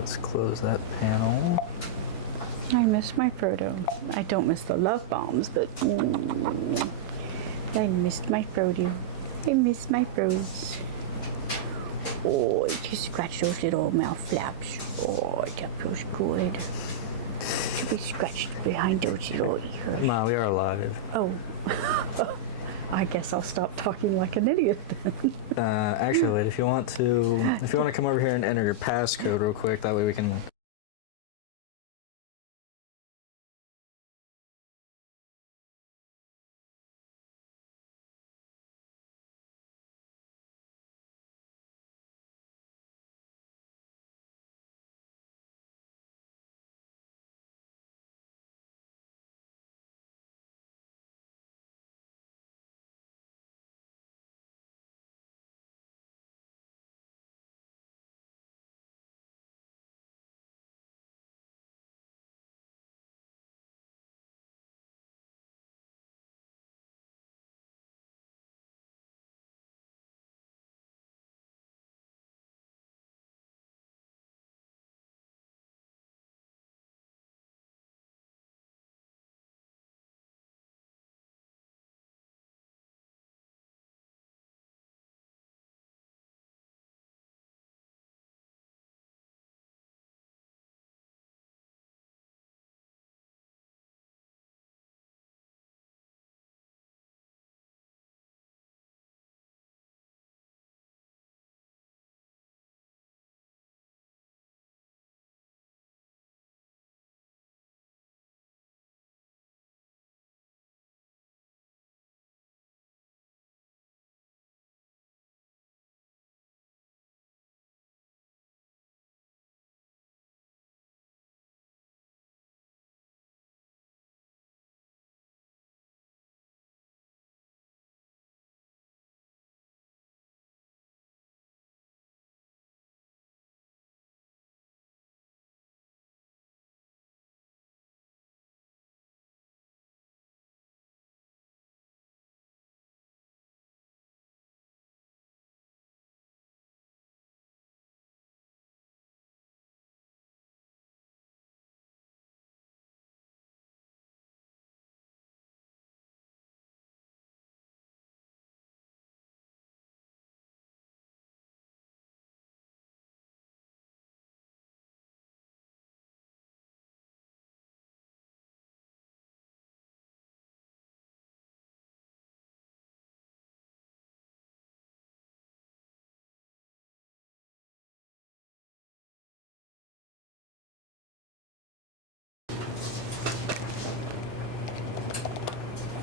let's close that panel. I miss my Frodo. I don't miss the love bombs, but I missed my Frodo. I miss my Frodos. Oh, just scratch those little mouth flaps. Oh, that feels good. To be scratched behind those little ears. Ma, we are live. Oh. I guess I'll stop talking like an idiot then. Actually, wait, if you want to come over here and enter your passcode real quick, that way we can.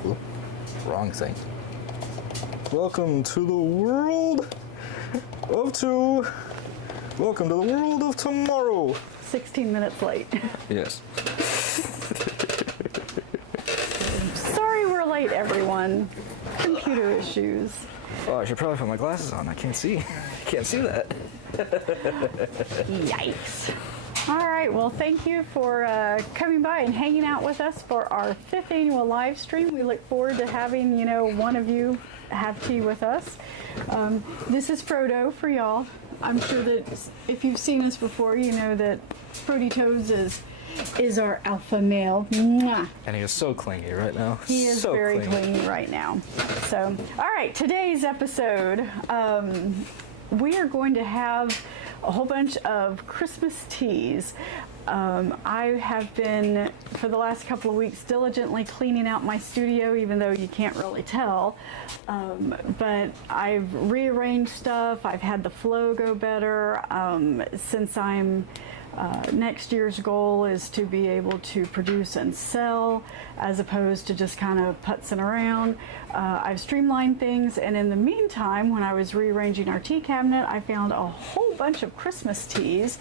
Oop, wrong thing. Welcome to the world of tomorrow. 16 minutes late. Yes. Sorry we're late, everyone. Computer issues. Oh, I should probably put my glasses on. I can't see. Can't see that. Yikes. All right, well, thank you for coming by and hanging out with us for our 5th annual live stream. We look forward to having, one of you have tea with us. This is Frodo for y'all. I'm sure that if you've seen us before, you know that Frody Toads is our alpha male. Mwah. And he is so clingy right now. He is so very clingy right now. So, all right, today's episode, we are going to have a whole bunch of Christmas teas. I have been, for the last couple of weeks, diligently cleaning out my studio, even though you can't really tell. But I've rearranged stuff. I've had the flow go better. Since next year's goal is to be able to produce and sell as opposed to just kind of putzing around. I've streamlined things, and in the meantime, when I was rearranging our tea cabinet, I found a whole bunch of Christmas teas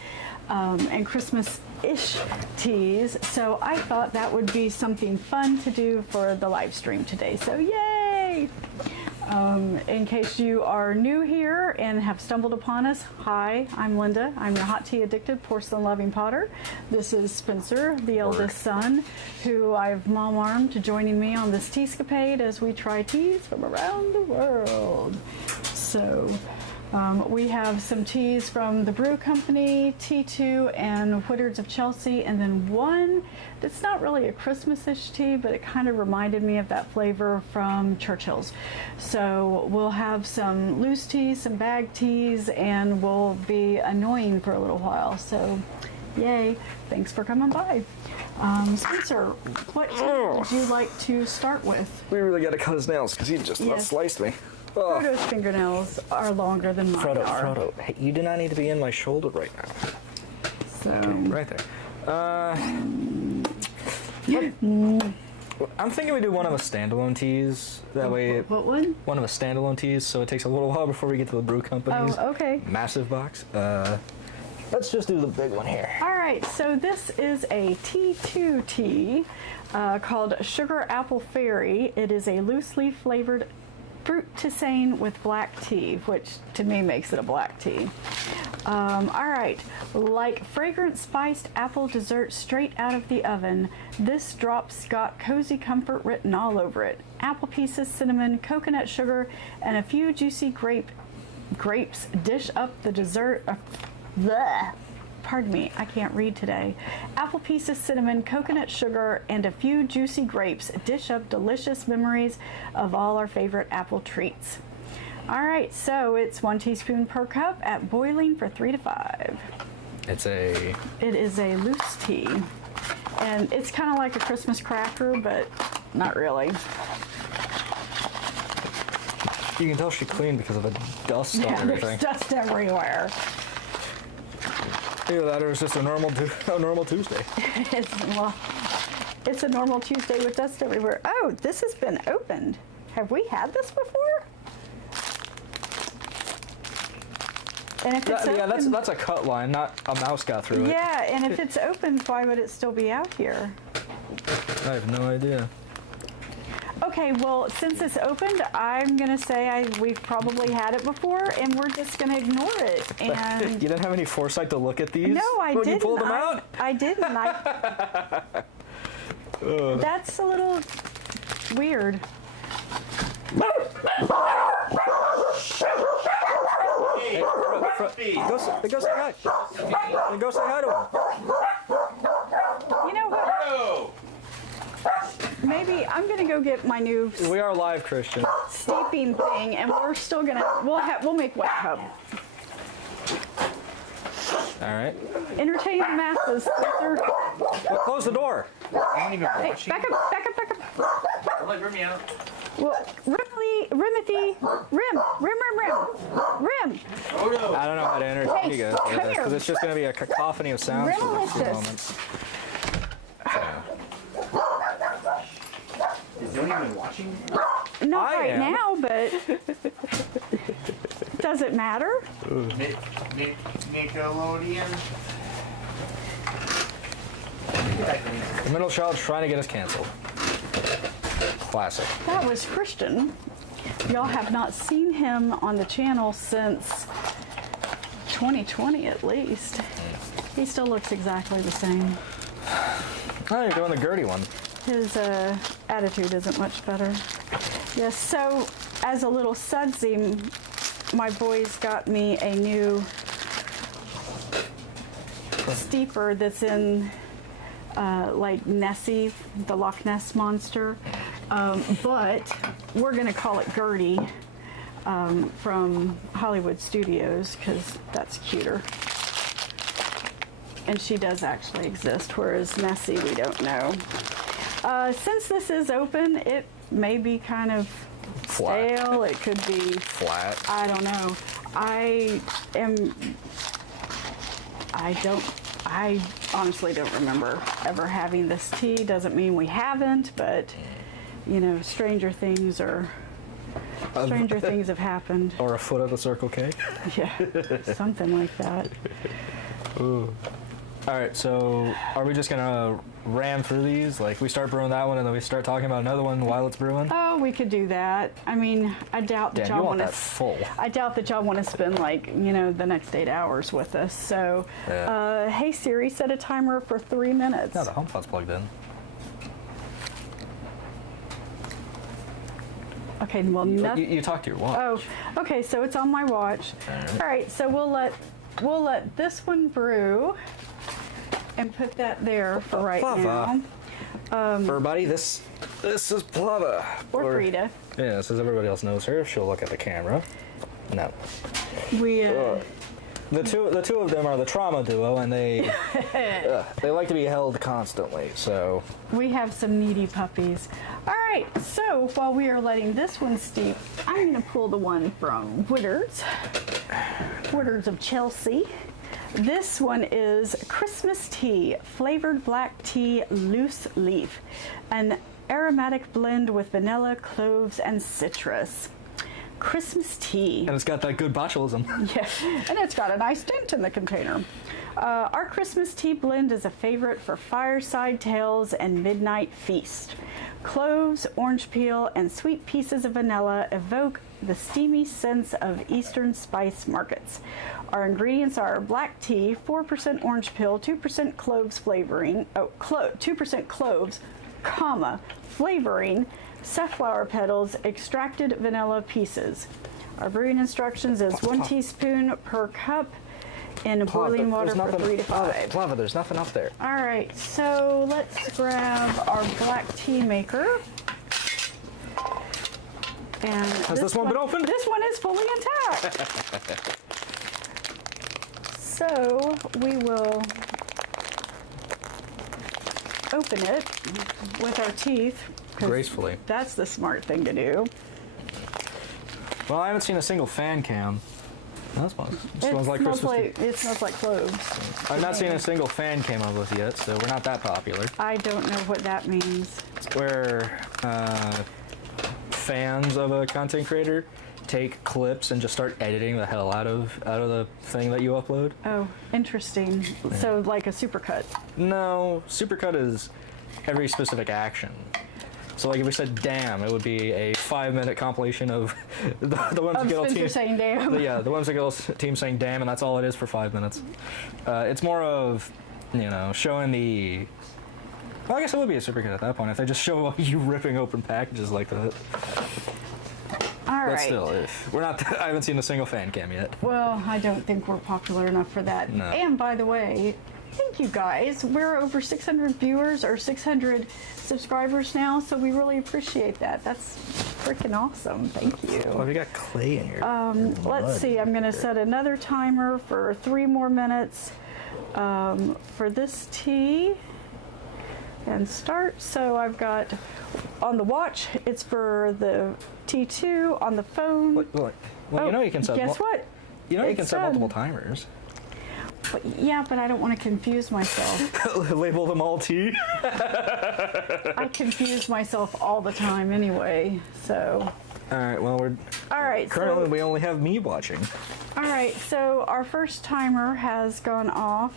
and Christmas-ish teas, so I thought that would be something fun to do for the live stream today, so yay! In case you are new here and have stumbled upon us, hi, I'm Linda. I'm your hot tea addicted, porcelain loving potter. This is Spencer, the eldest son, who I've mom-armed joining me on this teascapade as we try teas from around the world. So We have some teas from the Brew Company, T2, and Whittards of Chelsea, and then one that's not really a Christmas-ish tea, but it kind of reminded me of that flavor from Churchill's. So we'll have some loose teas, some bag teas, and we'll be annoying for a little while. So, yay! Thanks for coming by. Spencer, what tea would you like to start with? We really got to cut his nails because he just Yes. sliced me. Oh. Frodo's fingernails are longer than mine are. Frodo, hey, you do not need to be in my shoulder right now. So, Right there. I'm thinking we do one of a standalone teas. That way, what one? one of a standalone teas, so it takes a little while before we get to the brew companies. Oh, okay. Massive box. Let's just do the big one here. All right, so this is a T2 tea called Sugar Apple Fairy. It is a loose leaf flavored fruit tisane with black tea, which to me makes it a black tea. All right, like fragrant spiced apple dessert straight out of the oven, this drop's got cozy comfort written all over it. Apple pieces, cinnamon, coconut sugar, and a few juicy grapes dish up the dessert. Bleh. Pardon me, I can't read today. Apple pieces, cinnamon, coconut sugar, and a few juicy grapes dish up delicious memories of all our favorite apple treats. All right, so it's 1 teaspoon per cup at boiling for 3 to 5. It is a loose tea, and it's kind of like a Christmas cracker, but not really. You can tell she cleaned because of the dust on Yeah, everything. there's dust everywhere. Either that or it's just a normal Tuesday. It's a normal Tuesday with dust everywhere. Oh, this has been opened. Have we had this before? And if it's Yeah, open, that's a cut line, not a mouse got through it. yeah, and if it's opened, why would it still be out here? I have no idea. Okay, well, since it's opened, I'm gonna say we've probably had it before, and we're just gonna ignore it. And You didn't have any foresight to look at these? no, I when didn't. you pulled them out? I didn't. That's a little weird. Hey, go say hi. Go say hi to him. You know what? Maybe I'm gonna go get my new We are live, Christian. steeping thing, and we're still gonna we'll make wet cup. All right. Entertain the masses. Spencer. Well, close the door. I don't even Hey, watch back up. Don't let me out. Well, Rim. I don't know how to entertain Hey, you guys come here. because it's just going to be a cacophony of sounds for a few Remalicious. moments. Is no one even watching? Not I right am. now, but does it matter? Nickelodeon. The middle child's trying to get us canceled. Classic. That was Christian. Y'all have not seen him on the channel since 2020 at least. He still looks exactly the same. Oh, you're doing the Gertie one. His attitude isn't much better. Yes, so as a little sudsy, my boys got me a new steeper that's in like Nessie, the Loch Ness monster. But we're gonna call it Gertie from Hollywood Studios because that's cuter. And she does actually exist, whereas Nessie we don't know. Since this is open, it may be kind of Flat. stale. It could be, Flat. I don't know. I honestly don't remember ever having this tea. Doesn't mean we haven't, but you know, stranger things have happened. Or a foot of the Circle K. Yeah, something like that. Ooh. All right, so are we just gonna ram through these? Like we start brewing that one and then we start talking about another one while it's brewing? Oh, we could do that. I mean, I doubt that Damn, you y'all want want that full. I doubt that y'all want to spend like, you know, the next 8 hours with us. So, Yeah. hey Siri, set a timer for 3 minutes. No, the HomePod's plugged in. Okay, well, nothing. You talk to your watch. Oh, okay. So it's on my watch. All right. So we'll let this one brew, and put that there for right Plava. now. For everybody, this is Plava. Or Frida. Yeah, since everybody else knows her, she'll look at the camera. No. We. The two of them are the trauma duo, and they like to be held constantly. So We have some needy puppies. All right, so while we are letting this one steep, I'm going to pull the one from Woodard's of Chelsea. This one is Christmas Tea, flavored black tea, loose leaf, an aromatic blend with vanilla, cloves, and citrus. Christmas tea. and it's got that good botulism. Yeah, and it's got a nice dent in the container. Our Christmas tea blend is a favorite for fireside tales and midnight feast. Cloves, orange peel, and sweet pieces of vanilla evoke the steamy scents of Eastern spice markets. Our ingredients are black tea, 4% orange peel, 2% cloves flavoring, 2% cloves, flavoring, safflower petals, extracted vanilla pieces. Our brewing instructions is 1 teaspoon per cup in boiling water for 3 to 5. Plava, there's nothing up there. All right, so let's grab our black tea maker. And Has this one been opened? This one is fully intact. So we will open it with our teeth. 'Cause Gracefully. That's the smart thing to do. Well, I haven't seen a single fan cam. That smells. It smells like Christmas. It smells like cloves. I've not seen a single fan came up with yet, so we're not that popular. I don't know what that means. It's where fans of a content creator take clips and just start editing the hell out of the thing that you upload. Oh, interesting. So like a supercut. No, supercut is every specific action. So like if we said damn, it would be a 5-minute compilation of the Whimsical Spencer team saying damn. the Whimsical team saying damn, and that's all it is for 5 minutes. It's more of, showing the. Well, I guess it would be a supercut at that point if they just show you ripping open packages like that. All But right. still, we're not. I haven't seen a single fan cam yet. Well, I don't think we're popular enough for that. No. And by the way, thank you guys. We're over 600 viewers or 600 subscribers now, so we really appreciate that. That's freaking awesome. Thank you. Oh, you got clay in your. Let's see. I'm going to set another timer for 3 more minutes for this tea and start. So I've got on the watch, it's for the T2. On the phone. Well, you can set. Guess what? You can It's set done. multiple timers. Yeah, but I don't want to confuse myself. Label them all T. I confuse myself all the time anyway. So, All right. Well, we're all right. currently we only have me watching. All right. So our first timer has gone off.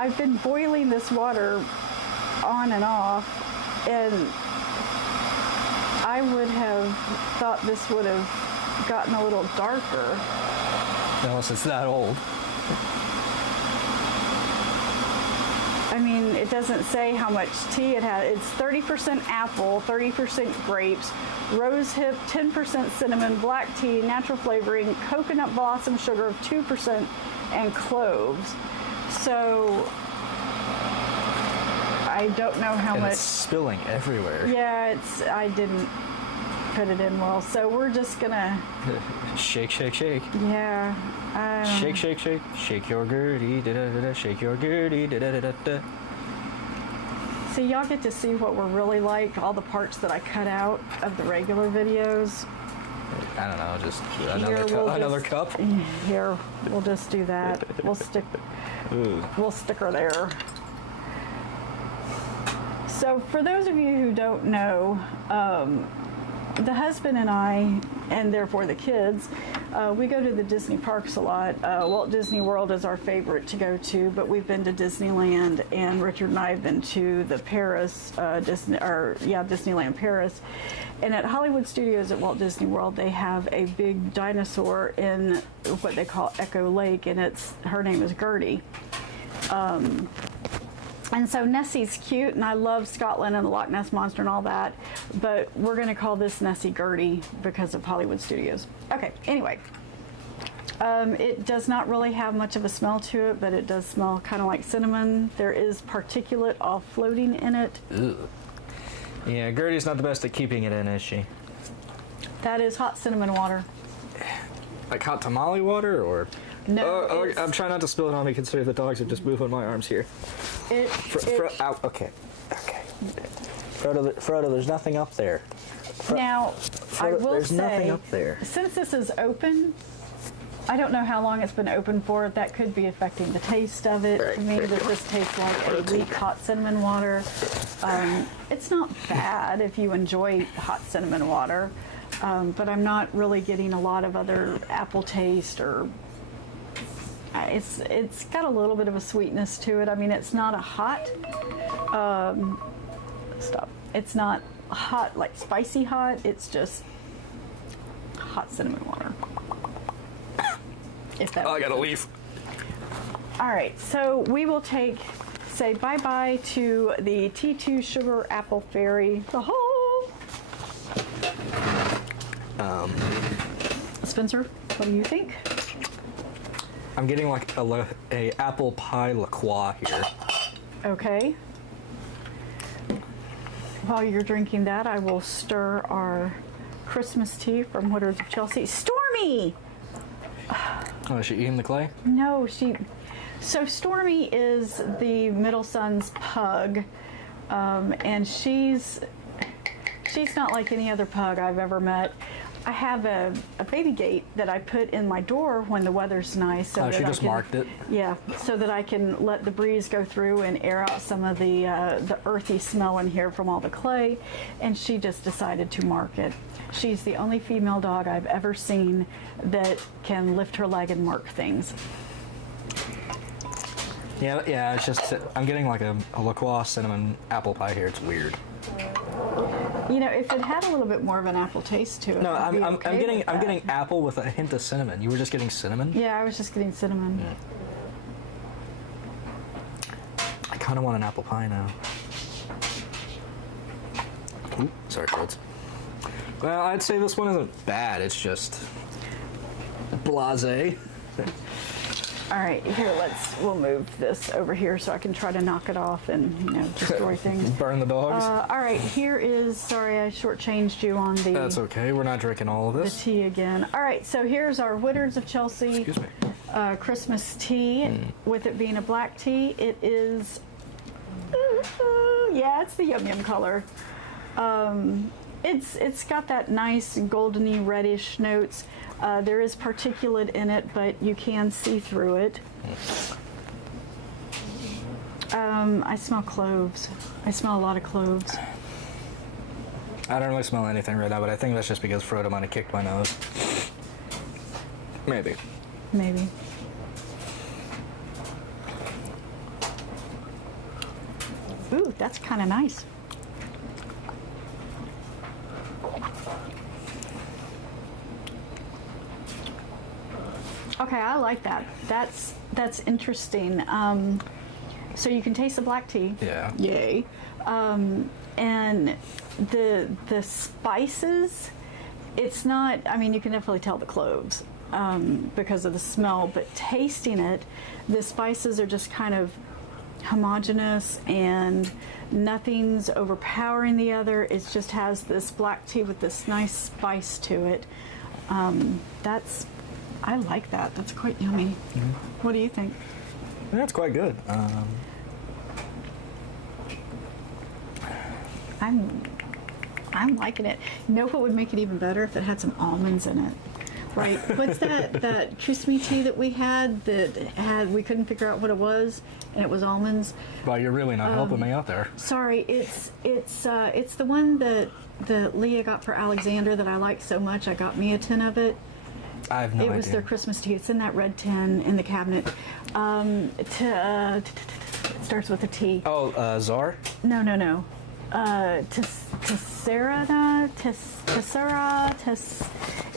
I've been boiling this water on and off, and I would have thought this would have gotten a little darker. Unless it's that old. I mean, it doesn't say how much tea it has. It's 30% apple, 30% grapes, rose hip, 10% cinnamon, black tea, natural flavoring, coconut blossom sugar of 2%, and cloves. So I don't know how And much. it's spilling everywhere. Yeah, I didn't put it in well. So we're just gonna. Shake, shake, shake. Yeah. Shake, shake, shake. Shake your Gertie. Da da da da. Shake your Gertie. Da da da da da. So y'all get to see what we're really like, all the parts that I cut out of the regular videos. I don't know. Just Here, we'll another just- cup. Here, we'll just do that. We'll stick her there. So for those of you who don't know, the husband and I, and therefore the kids, we go to the Disney parks a lot. Walt Disney World is our favorite to go to, but we've been to Disneyland, and Richard and I have been to the Paris Disneyland Paris. And at Hollywood Studios at Walt Disney World, they have a big dinosaur in what they call Echo Lake, and her name is Gertie. And so Nessie's cute, and I love Scotland and the Loch Ness Monster and all that, but we're going to call this Nessie Gertie because of Hollywood Studios. Okay, anyway. It does not really have much of a smell to it, but it does smell kind of like cinnamon. There is particulate all floating in it. Ugh. Yeah, Gertie's not the best at keeping it in, is she? That is hot cinnamon water. Like hot tamale water, or? No, it's- I'm trying not to spill it on me, considering the dogs are just moving my arms here. Ow, okay. Frodo, there's nothing up there. Now, I will there's say, nothing up there. since this is open, I don't know how long it's been open for. That could be affecting the taste of it. To me, that this tastes like a weak hot cinnamon water. It's not bad if you enjoy hot cinnamon water, but I'm not really getting a lot of other apple taste or. It's got a little bit of a sweetness to it. I mean, it's not a hot. It's not hot like spicy hot. It's just hot cinnamon water. If that. I gotta leave. All right, so we will say bye-bye to the T2 Sugar Apple Fairy. Spencer, what do you think? I'm getting like a apple pie La Croix here. Okay. While you're drinking that, I will stir our Christmas tea from Woodard's of Chelsea. Stormy! Oh, is she eating the clay? No, So Stormy is the middle son's pug, and she's not like any other pug I've ever met. I have a baby gate that I put in my door when the weather's nice. So She just marked it? Yeah, so that I can let the breeze go through and air out some of the earthy smell in here from all the clay, and she just decided to mark it. She's the only female dog I've ever seen that can lift her leg and mark things. Yeah, it's just, I'm getting like a La Croix cinnamon apple pie here. It's weird. You know, if it had a little bit more of an apple taste to it. No, I'd be I'm okay getting with that. apple with a hint of cinnamon. You were just getting cinnamon? Yeah, I was just getting cinnamon. I kind of want an apple pie now. Ooh, sorry, Frods. Well, I'd say this one isn't bad. It's just blasé. All right, here, we'll move this over here so I can try to knock it off and, destroy things. Burn the dogs. All right, here is, sorry, I shortchanged you on the, That's okay. We're not drinking all of the this. tea again. All right, so here's our Woodard's of Chelsea Excuse me. Christmas tea. With it being a black tea, it is, yeah, it's the yum yum color. It's got that nice goldeny reddish notes. There is particulate in it, but you can see through it. I smell cloves. I smell a lot of cloves. I don't really smell anything right now, but I think that's just because Frodo might have kicked my nose. Maybe. Maybe. Ooh, that's kind of nice. Okay, I like that. That's interesting. So you can taste the black tea. Yeah. Yay. And the spices, it's not, I mean, you can definitely tell the cloves because of the smell, but tasting it, the spices are just kind of homogeneous and nothing's overpowering the other. It just has this black tea with this nice spice to it. I like that. That's quite yummy. Mm-hmm. What do you think? That's quite good. I'm liking it. You know what would make it even better if it had some almonds in it? Right. What's that Trisme tea that we had we couldn't figure out what it was, and it was almonds. Well, you're really not helping me out there. Sorry, it's the one that Leah got for Alexander that I like so much. I got me a tin of it. I have no idea. It was their Christmas tea. It's in that red tin in the cabinet. It starts with a T. Oh, Czar? No. Tessera.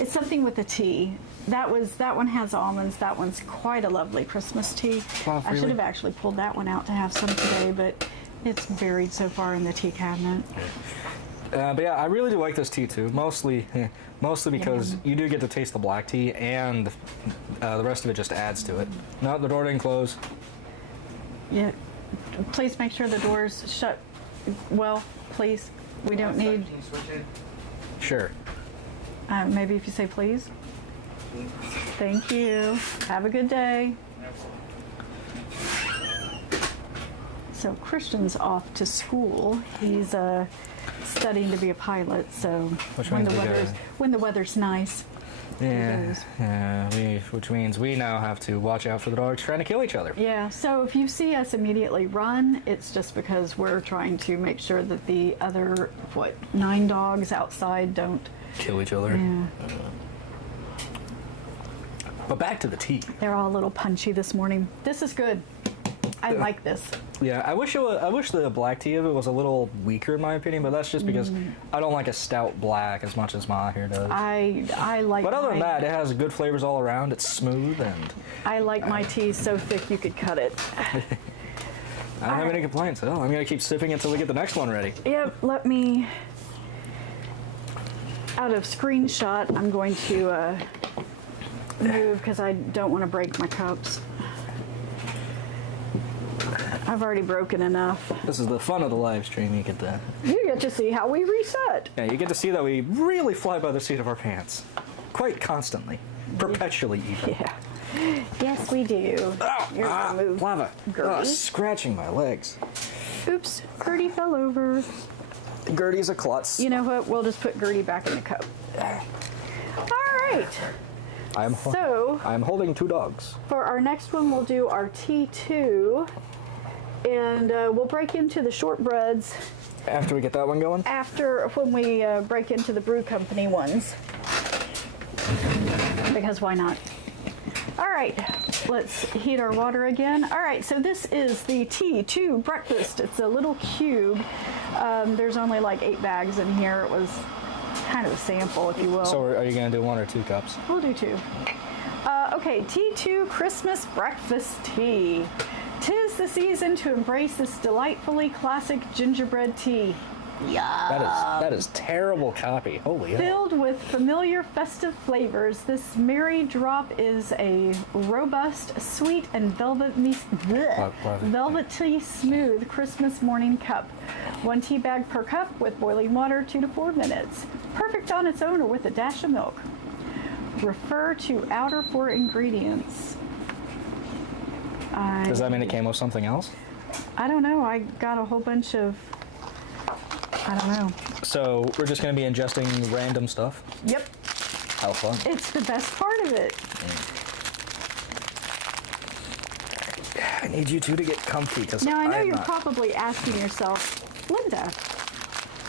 It's something with a T. That one has almonds. That one's quite a lovely Christmas tea. Wow, I should really? have actually pulled that one out to have some today, but it's buried so far in the tea cabinet. But yeah, I really do like this tea too. Mostly because you do get to taste the black tea, and the rest of it just adds to it. No, the door didn't close. Yeah. Please make sure the door's shut well, please. We don't need, Can you switch it? Sure. maybe if you say please. Thank you. Have a good day. So Christian's off to school. He's studying to be a pilot. So Which when means the we weather's gotta- when the weather's nice, Yeah, goes. which means we now have to watch out for the dogs trying to kill each other. yeah. So if you see us immediately run, it's just because we're trying to make sure that the other 9 dogs outside don't. Kill each other. Yeah. But back to the tea. They're all a little punchy this morning. This is good. I like this. Yeah, I wish the black tea of it was a little weaker in my opinion, but that's just because I don't like a stout black as much as Ma here does. I like. But other than my- that, it has good flavors all around. It's smooth, and I like my tea so thick you could cut it. I don't have any complaints. Oh, I'm gonna keep sipping until we get the next one ready. Yep, let me. Out of screenshot, I'm going to move because I don't want to break my cups. I've already broken enough. This is the fun of the live stream. You get To see how we reset. yeah, you get to see that we really fly by the seat of our pants, quite constantly, perpetually even. Yeah. Yes, we do. You're gonna move. Lava. Gertie. Scratching my legs. Oops, Gertie fell over. Gertie's a klutz. You know what? We'll just put Gertie back in the cup. All right. I'm So holding 2 dogs. for our next one, we'll do our T2, and we'll break into the shortbreads After we get that one going. after when we break into the Brew Company ones. Because why not? All right, let's heat our water again. All right, so this is the T2 breakfast. It's a little cube. There's only like 8 bags in here. It was kind of a sample, if you will. So are you gonna do 1 or 2 cups? We'll do 2. Okay, T2 Christmas Breakfast Tea. 'Tis the season to embrace this delightfully classic gingerbread tea. That is terrible copy. Holy hell. Filled with familiar festive flavors, this merry drop is a robust, sweet, and velvety smooth Christmas morning cup. 1 tea bag per cup with boiling water, 2 to 4 minutes. Perfect on its own or with a dash of milk. Refer to outer for ingredients. Does that mean it came with something else? I don't know. I got a whole bunch of. I don't know. So we're just gonna be ingesting random stuff? Yep. How fun. It's the best part of it. I need you 2 to get comfy because Now, I know I'm you're not. probably asking yourself, Linda,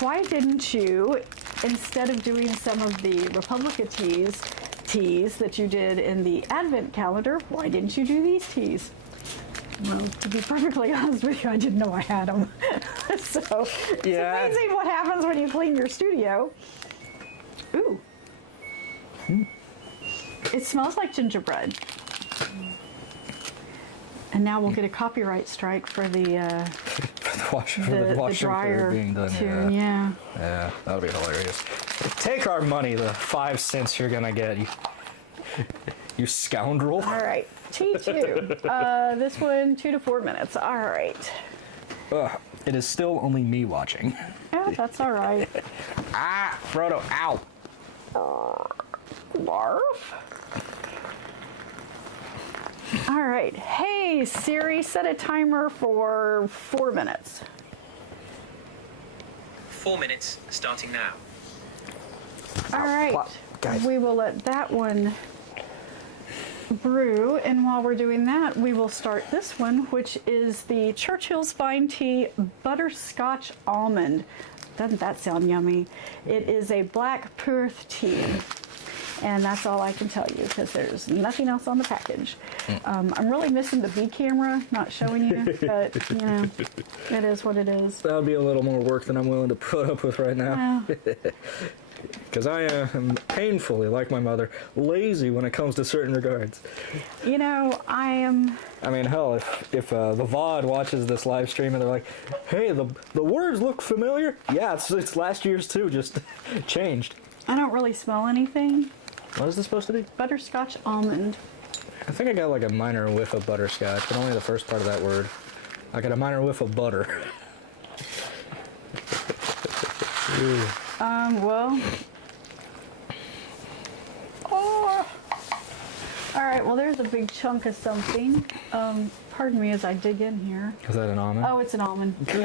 why didn't you, instead of doing some of the Republica teas that you did in the Advent calendar, why didn't you do these teas? Well, to be perfectly honest with you, I didn't know I had them. So Yeah. it's amazing what happens when you clean your studio. Ooh. It smells like gingerbread. And now we'll get a copyright strike for the the dryer being done. tune. Yeah. Yeah, that'll be hilarious. Take our money, the 5 cents you're gonna get, you scoundrel. All right. T2. This one, 2 to 4 minutes. All right. Ugh, it is still only me watching. Yeah, that's all right. Ah, Frodo, ow. Barf. All right. Hey, Siri, set a timer for 4 minutes. 4 minutes, starting now. All right. plop, guys. We will let that one brew, and while we're doing that, we will start this one, which is the Churchill's Fine Tea Butterscotch Almond. Doesn't that sound yummy? It is a black Perth tea. And that's all I can tell you because there's nothing else on the package. I'm really missing the B camera, not showing you, but you know, it is what it is. That would be a little more work than I'm willing to put up with right now. Because I am painfully, like my mother, lazy when it comes to certain regards. You know, I am. I mean, hell, if the VOD watches this live stream and they're like, hey, the words look familiar. Yeah, it's last year's too, just changed. I don't really smell anything. What is this supposed to be? Butterscotch almond. I think I got like a minor whiff of butterscotch, but only the first part of that word. I got a minor whiff of butter. Well. Oh. All right. Well, there's a big chunk of something. Pardon me as I dig in here. Is that an almond? Oh, it's an almond. All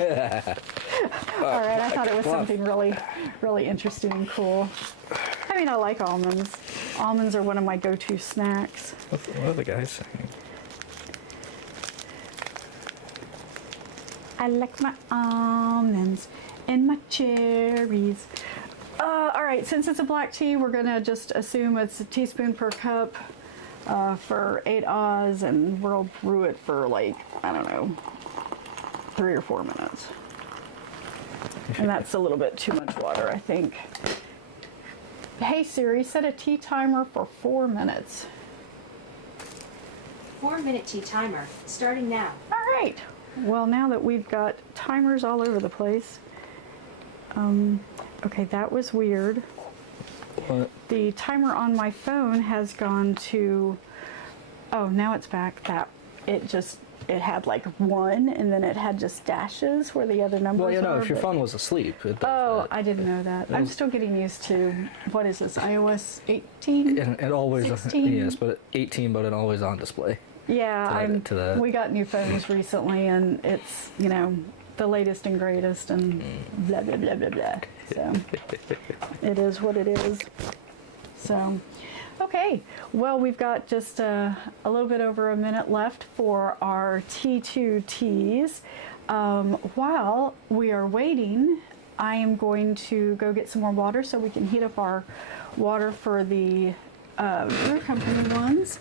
right. I thought it was something really, really interesting and cool. I mean, I like almonds. Almonds are one of my go-to snacks. What are the guys saying? I like my almonds and my cherries. All right, since it's a black tea, we're gonna just assume it's a teaspoon per cup for 8 Oz, and we'll brew it for like, I don't know, 3 or 4 minutes. And that's a little bit too much water, I think. Hey Siri, set a tea timer for 4 minutes. 4-minute tea timer, starting now. All right. Well, now that we've got timers all over the place. Okay, that was weird. What? The timer on my phone has gone to, oh, now it's back. It had like 1, and then it had just dashes where the other numbers Well, you know, are, if your but- phone was asleep, it does Oh, that. I didn't know that. I'm still getting used to, what is this, iOS 18? It always, 16? yes, but 18, but it always on display. Yeah, to that. we got new phones recently, and it's, you know, the latest and greatest, and blah, blah, blah, blah, blah. So, it is what it is. So, okay. Well, we've got just a little bit over a minute left for our T2 teas. While we are waiting, I am going to go get some more water so we can heat up our water for the brew company ones.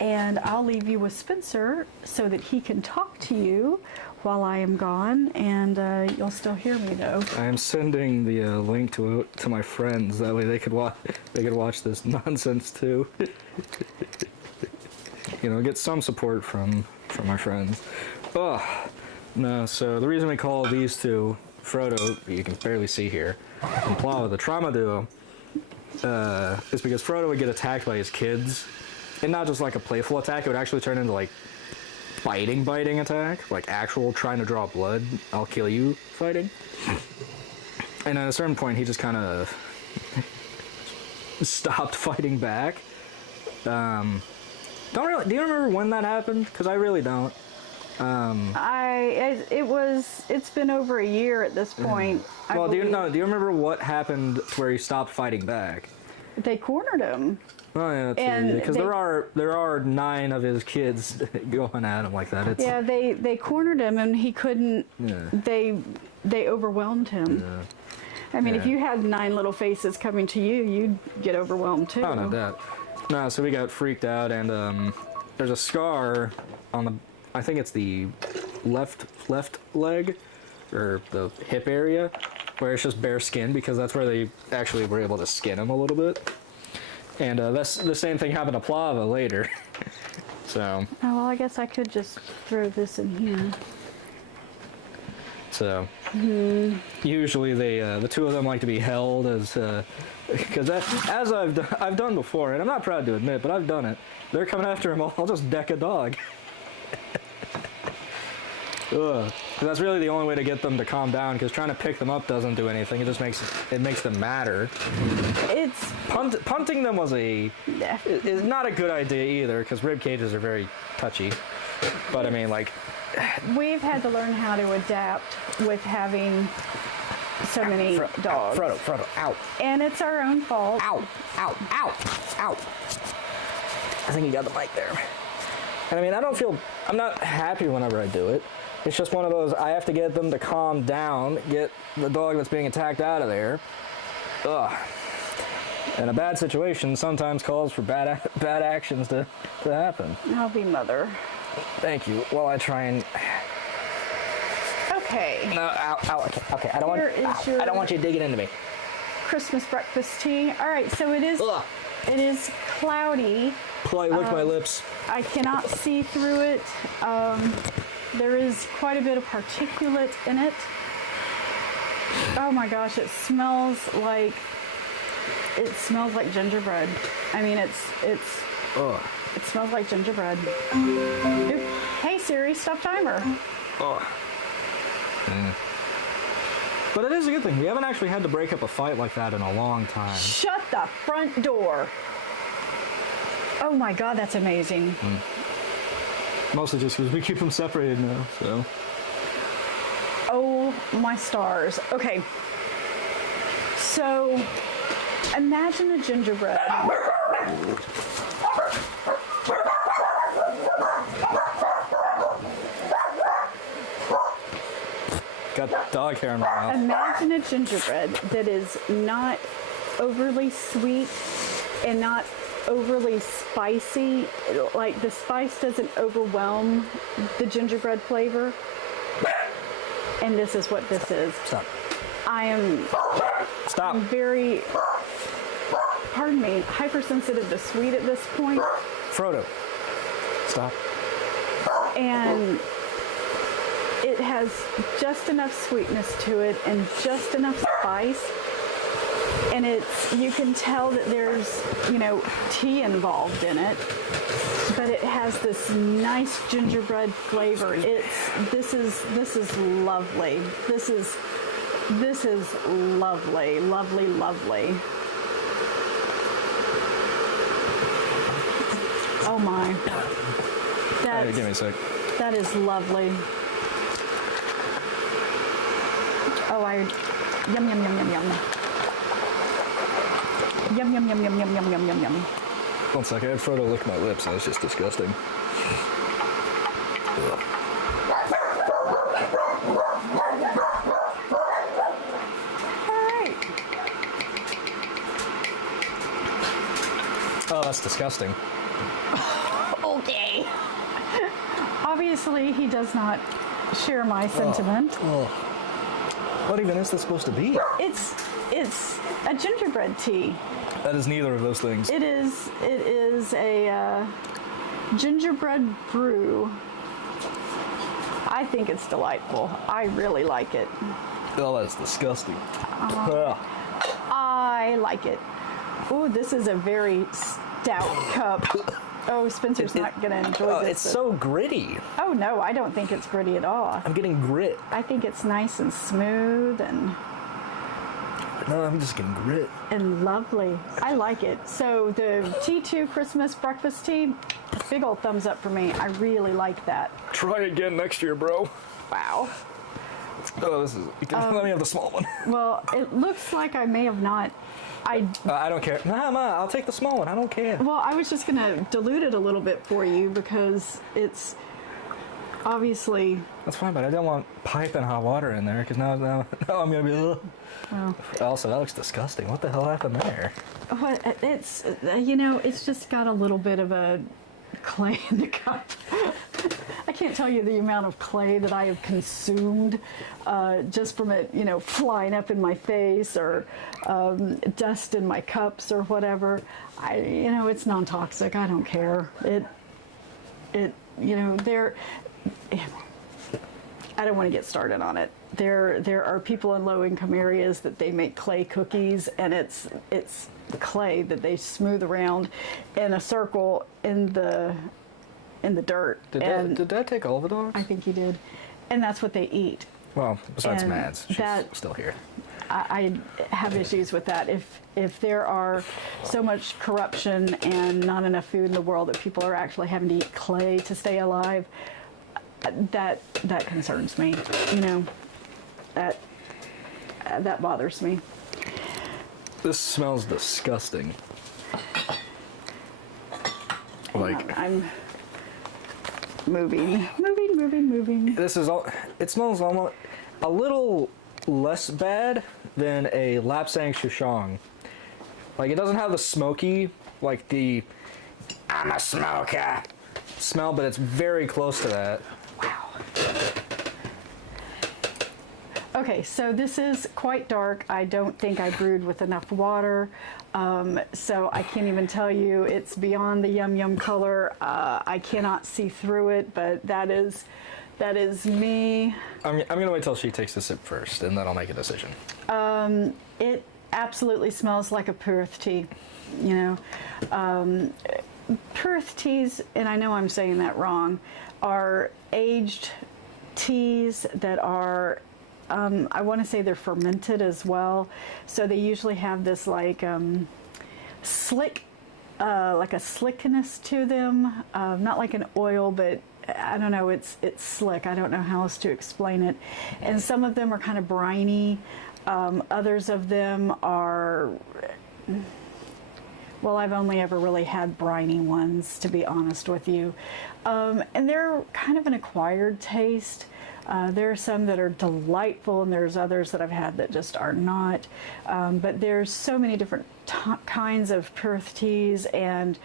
And I'll leave you with Spencer so that he can talk to you while I am gone, and you'll still hear me though. I am sending the link to my friends. That way they could watch this nonsense too. You know, get some support from my friends. Oh no! So the reason we call these two Frodo, you can barely see here, and Plava, the trauma duo, is because Frodo would get attacked by his kids, and not just like a playful attack. It would actually turn into like biting attack, like actual trying to draw blood, I'll kill you fighting. And at a certain point, he just kind of stopped fighting back. Do you remember when that happened? Because I really don't. It's been over a year at this point. I Well, do you believe. remember what happened where he stopped fighting back? They cornered him. Oh yeah, And because they- there are 9 of his kids going at him like that. It's, Yeah, they cornered him, and he couldn't. Yeah. They overwhelmed him. I mean, if Yeah. you had 9 little faces coming to you, you'd get overwhelmed too. Oh, no doubt. No, so we got freaked out, and there's a scar on the, I think it's the left leg, or the hip area, where it's just bare skin, because that's where they actually were able to skin him a little bit. And that's the same thing happened to Plava later. So, Oh, well, I guess I could just throw this in here. so usually they, the two of them like to be held as, because as I've done before, and I'm not proud to admit, but I've done it. They're coming after him. I'll just deck a dog. Ugh. 'Cause that's really the only way to get them to calm down. Because trying to pick them up doesn't do anything. It just makes them madder. It's Punting them is not a good idea either. Because rib cages are very touchy. But I mean, like, we've had to learn how to adapt with having so many dogs. Frodo, ow, And it's our own fault. ow, ow, ow, ow. I think you got the mic there. And I mean, I'm not happy whenever I do it. It's just one of those, I have to get them to calm down, get the dog that's being attacked out of there. Ugh. And a bad situation sometimes calls for bad actions to happen. I'll be mother. Thank you. While I try and... Okay. No, ow, okay, I don't Here is I don't your- want you digging into me. Christmas breakfast tea. All right, so it is Ugh. cloudy. Polite lick my lips. I cannot see through it. There is quite a bit of particulate in it. Oh my gosh, it smells like gingerbread. I mean, it smells like gingerbread. Oop. Hey Siri, stop timer. But it is a good thing. We haven't actually had to break up a fight like that in a long time. Shut the front door. Oh my God, that's amazing. Mostly just because we keep them separated now, so. Oh my stars. Okay. So imagine a gingerbread. Got dog hair in my mouth. Imagine a gingerbread that is not overly sweet and not overly spicy. Like the spice doesn't overwhelm the gingerbread flavor. And this is what this is. Stop. I am Stop. very, pardon me, hypersensitive to sweet at this point. Frodo. Stop. And it has just enough sweetness to it and just enough spice. And you can tell that there's, tea involved in it, but it has this nice gingerbread flavor. This is lovely. This is lovely, lovely, lovely. Oh my. Hey, give me a sec. That is lovely. Oh, yum, yum, yum, yum, yum. Yum, yum, yum, yum, yum, yum, yum, yum, yum. 1 second, I had Frodo lick my lips. That's just disgusting. Ugh. All right. Oh, that's disgusting. Okay. Obviously, he does not share my sentiment. What even is this supposed to be? It's a gingerbread tea. That is neither of those things. It is a gingerbread brew. I think it's delightful. I really like it. Oh, that's disgusting. Ugh. I like it. Ooh, this is a very stout cup. Oh, Spencer's not going to enjoy this. It's so gritty. Oh, no, I don't think it's gritty at all. I'm getting grit. I think it's nice and smooth and No, I'm just getting grit. lovely. I like it. So the T2 Christmas breakfast tea, big old thumbs up for me. I really like that. Try again next year, bro. Wow. Oh, this is. Let me have the small one. Well, it looks like I may have not. I don't care. Nah, I'll take the small one. I don't care. Well, I was just going to dilute it a little bit for you because it's obviously. That's fine, but I don't want piping hot water in there because now I'm gonna be. Ugh. Well, Also, that looks disgusting. What the hell happened there? it's it's just got a little bit of a clay in the cup. I can't tell you the amount of clay that I have consumed just from it, flying up in my face or dust in my cups or whatever. It's non-toxic. I don't care. I don't want to get started on it. There are people in low-income areas that they make clay cookies, and it's clay that they smooth around in a circle in the dirt. Did Dad take all the dogs? I think he did, and that's what they eat. Well, besides And Mads, she's still here. I have issues with that. If there are so much corruption and not enough food in the world that people are actually having to eat clay to stay alive, that concerns me. That bothers me. This smells disgusting. Like I'm moving. this is all. It smells almost a little less bad than a Lapsang Souchong. Like it doesn't have the smoky, like the I'm a smoker smell, but it's very close to that. Okay, so this is quite dark. I don't think I brewed with enough water, so I can't even tell you. It's beyond the yum yum color. I cannot see through it, but that is me. I'm gonna wait till she takes a sip first, and then I'll make a decision. It absolutely smells like a Perth tea. You know, Perth teas, and I know I'm saying that wrong, are aged teas that are, I want to say they're fermented as well. So they usually have this like slick, like a slickness to them. Not like an oil, but I don't know, it's slick. I don't know how else to explain it. And some of them are kind of briny. Others of them are, well, I've only ever really had briny ones, to be honest with you. And they're kind of an acquired taste. There are some that are delightful, and there's others that I've had that just are not. But there's so many different kinds of Perth teas, and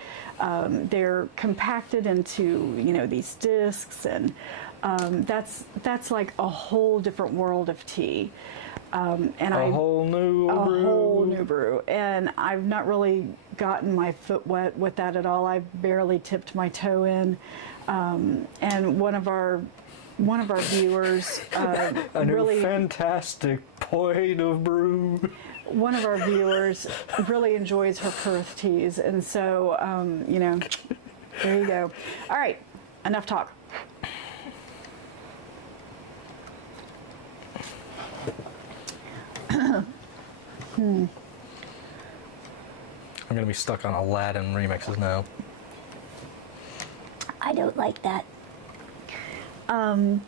they're compacted into, you know, these discs, and that's like a whole different world of tea. And A whole new brew. And I've not really gotten my foot wet with that at all. I've barely tipped my toe in. And one of our viewers A new really fantastic point of brew. one of our viewers really enjoys her Perth teas, and so you know, there you go. All right, enough talk. I'm gonna be stuck on Aladdin remixes now. I don't like that. Do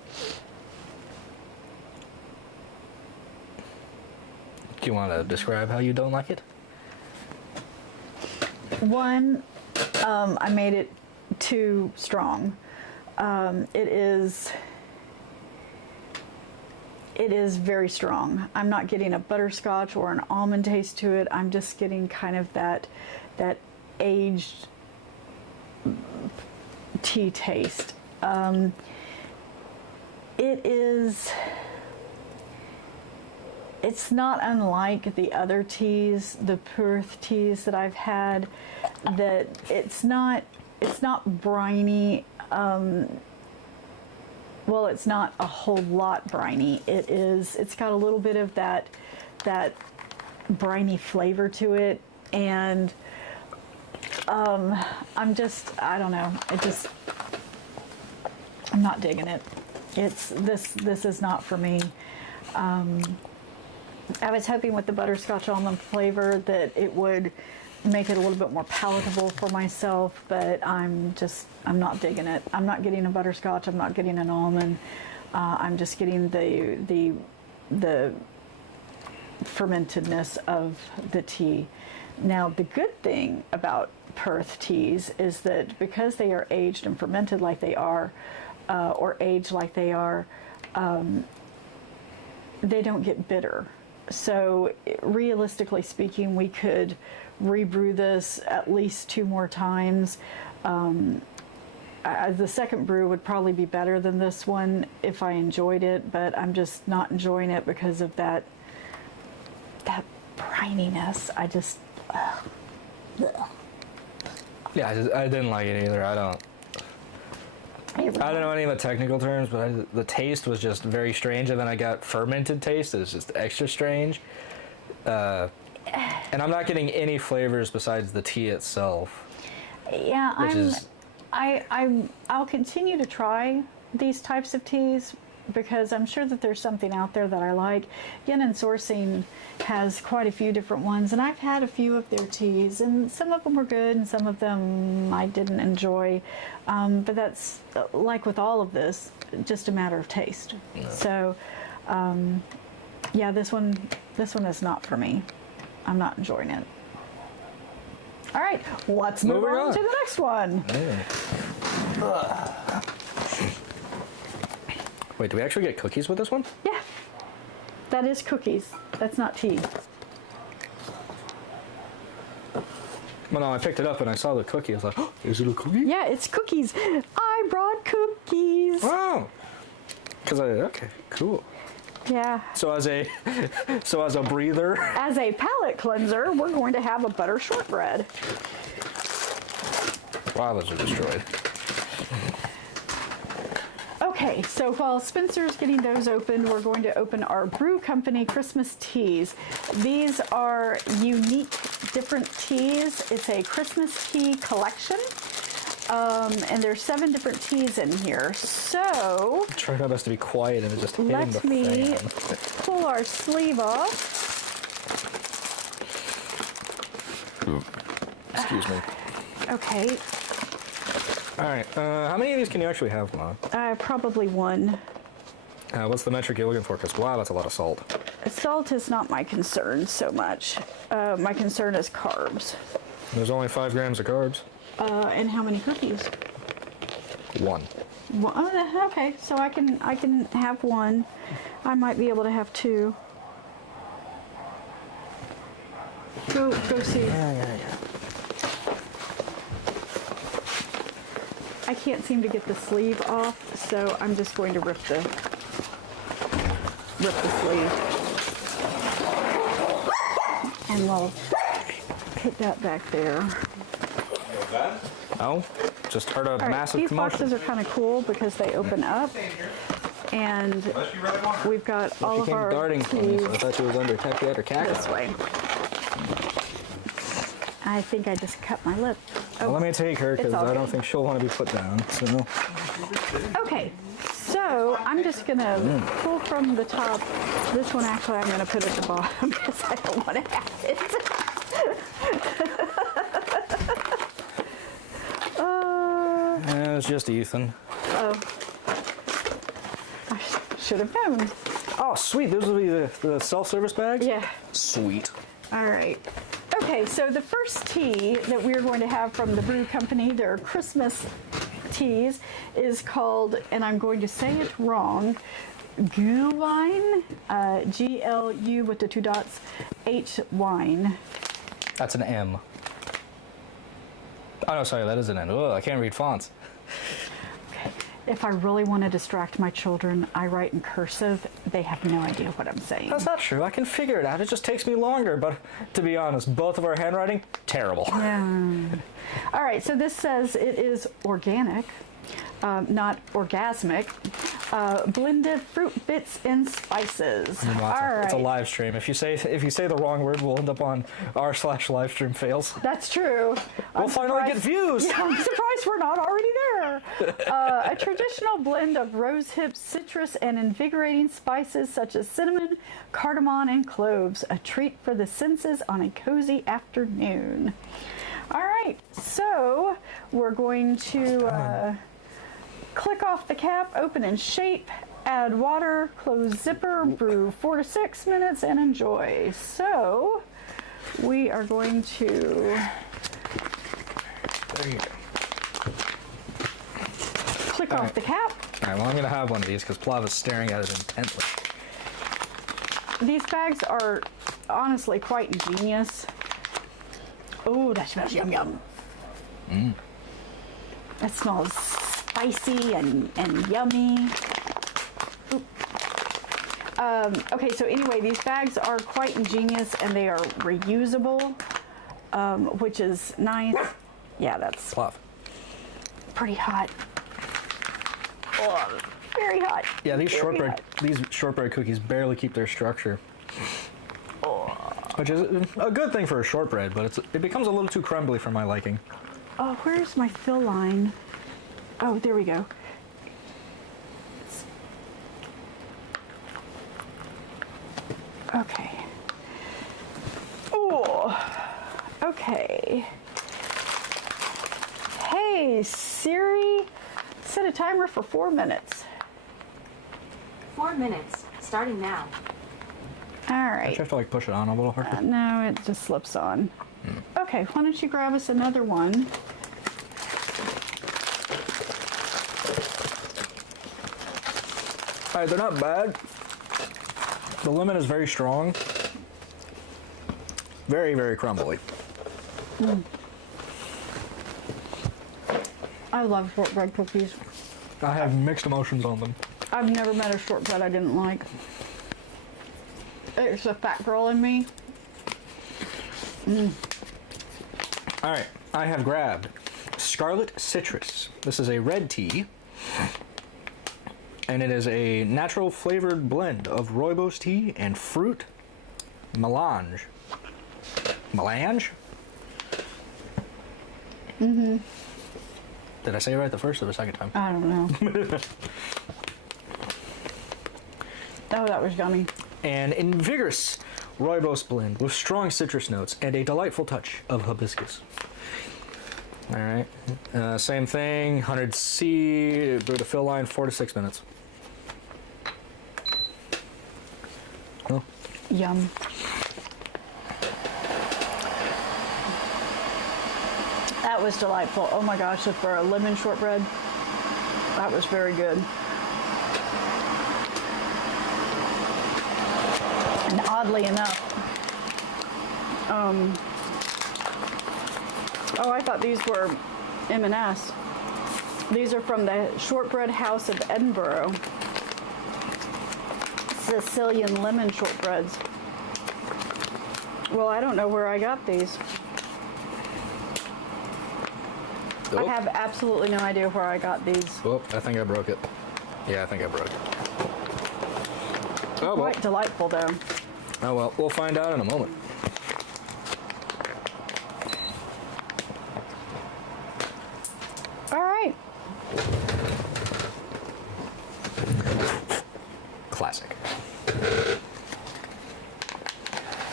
you want to describe how you don't like it? One, I made it too strong. It is very strong. I'm not getting a butterscotch or an almond taste to it. I'm just getting kind of that aged tea taste. It's not unlike the other teas, the Perth teas that I've had, that it's not briny. Well, it's not a whole lot briny. It's got a little bit of that briny flavor to it, and I don't know. I'm not digging it. This is not for me. I was hoping with the butterscotch almond flavor that it would make it a little bit more palatable for myself, but I'm not digging it. I'm not getting a butterscotch. I'm not getting an almond. I'm just getting the fermentedness of the tea. Now, the good thing about Perth teas is that because they are aged and fermented like they are, or aged like they are, they don't get bitter. So realistically speaking, we could rebrew this at least 2 more times. The second brew would probably be better than this one if I enjoyed it, but I'm just not enjoying it because of that brininess. Yeah, I didn't like it either. I don't know any of the technical terms, but the taste was just very strange, and then I got fermented taste. It's just extra strange. And I'm not getting any flavors besides the tea itself. Yeah, I'll continue to try these types of teas because I'm sure that there's something out there that I like. Yin and Sourcing has quite a few different ones, and I've had a few of their teas, and some of them were good and some of them I didn't enjoy. But that's, like with all of this, just a matter of taste. No. So, yeah, this one is not for me. I'm not enjoying it. All right, let's move on to the next one. Yeah. Wait, do we actually get cookies with this one? Yeah, that is cookies. That's not tea. Well, no, I picked it up and I saw the cookie. I was like, oh, is it a cookie? Yeah, it's cookies. I brought cookies. Oh. Okay, cool. Yeah. So as a breather. As a palate cleanser, we're going to have a butter shortbread. Wow, those are destroyed. Okay, so while Spencer's getting those open, we're going to open our Brew Company Christmas teas. These are unique, different teas. It's a Christmas tea collection, and there's 7 different teas in here. So Try my best to be quiet and just hitting let the me fan. pull our sleeve off. Excuse me. Okay, All right. How many of these can you actually have, Ma? probably 1. What's the metric you're looking for? Because wow, that's a lot of salt. Salt is not my concern so much. My concern is carbs. There's only 5 grams of carbs. And how many cookies? 1. Well, oh, okay, so I can have 1. I might be able to have 2. Go see. Yeah. I can't seem to get the sleeve off, so I'm just going to rip the sleeve. And we'll put that back there. Oh, just heard a All right, massive these commotion. boxes are kind of cool because they open up, and we've got all She of came our darting from me, teas so I thought she was under Tepiat or Cactus. this way. I think I just cut my lip. Well, let me take her because It's all I don't good. think she'll want to be put down. So Okay, so I'm just gonna pull from the top. This one actually I'm gonna put at the bottom because I don't want to have it. it's just Ethan. I should have known. Oh, sweet. Those will be the self-service bags. Yeah. Sweet. All right. Okay, so the first tea that we're going to have from the Brew Company, their Christmas teas, is called, and I'm going to say it wrong, Glühwein, G-L-U with the 2 dots, H-wine. That's an M. Oh no, sorry, that is an N. Oh, I can't read fonts. If I really want to distract my children, I write in cursive. They have no idea what I'm saying. That's not true. I can figure it out. It just takes me longer. But to be honest, both of our handwriting, terrible. All right, so this says it is organic, not orgasmic, blended fruit bits and spices. All right. It's a live stream. If you say the wrong word, we'll end up on r/live stream fails. That's true. We'll finally get views. Yeah, I'm surprised we're not already there. A traditional blend of rose hips, citrus, and invigorating spices such as cinnamon, cardamom, and cloves. A treat for the senses on a cozy afternoon. All right, so we're going to click off the cap, open and shape, add water, close zipper, brew 4 to 6 minutes, and enjoy. So we are going to There you go. click All off right. the cap. All right, well, I'm going to have one of these because Plava's staring at it intently. These bags are honestly quite ingenious. Oh, that smells yum yum. That smells spicy and yummy. Oop. Okay, so anyway, these bags are quite ingenious and they are reusable, which is nice. Yeah, that's Plav. pretty hot. Oh, very hot. Yeah, these Very shortbread hot. cookies barely keep their structure. Which is a good thing for a shortbread, but it becomes a little too crumbly for my liking. Oh, where's my fill line? Oh, there we go. Okay. Oh, okay. Hey, Siri, set a timer for 4 minutes. 4 minutes, starting now. All I right. have to like push it on a little harder. No, it just slips on. Okay, why don't you grab us another one? All right, they're not bad. The lemon is very strong. Very, very crumbly. I love shortbread cookies. I have mixed emotions on them. I've never met a shortbread I didn't like. It's a fat girl in me. All right, I have grabbed Scarlet Citrus. This is a red tea, and it is a natural flavored blend of rooibos tea and fruit melange. Melange? Mm-hmm. Did I say it right the first or the second time? I don't know. Oh, that was yummy. An invigorous rooibos blend with strong citrus notes and a delightful touch of hibiscus. All right, same thing, 100C, brew to fill line, 4 to 6 minutes. Oh, Yum. That was delightful. Oh my gosh, for a lemon shortbread, that was very good. And oddly enough, oh, I thought these were M&S. These are from the Shortbread House of Edinburgh. Sicilian lemon shortbreads. Well, I don't know where I got these. I have absolutely no idea where I got these. Oh, I think I broke it. Yeah, I think I broke it. Oh, well. Quite delightful, though. Oh, well, we'll find out in a moment. All right. Classic.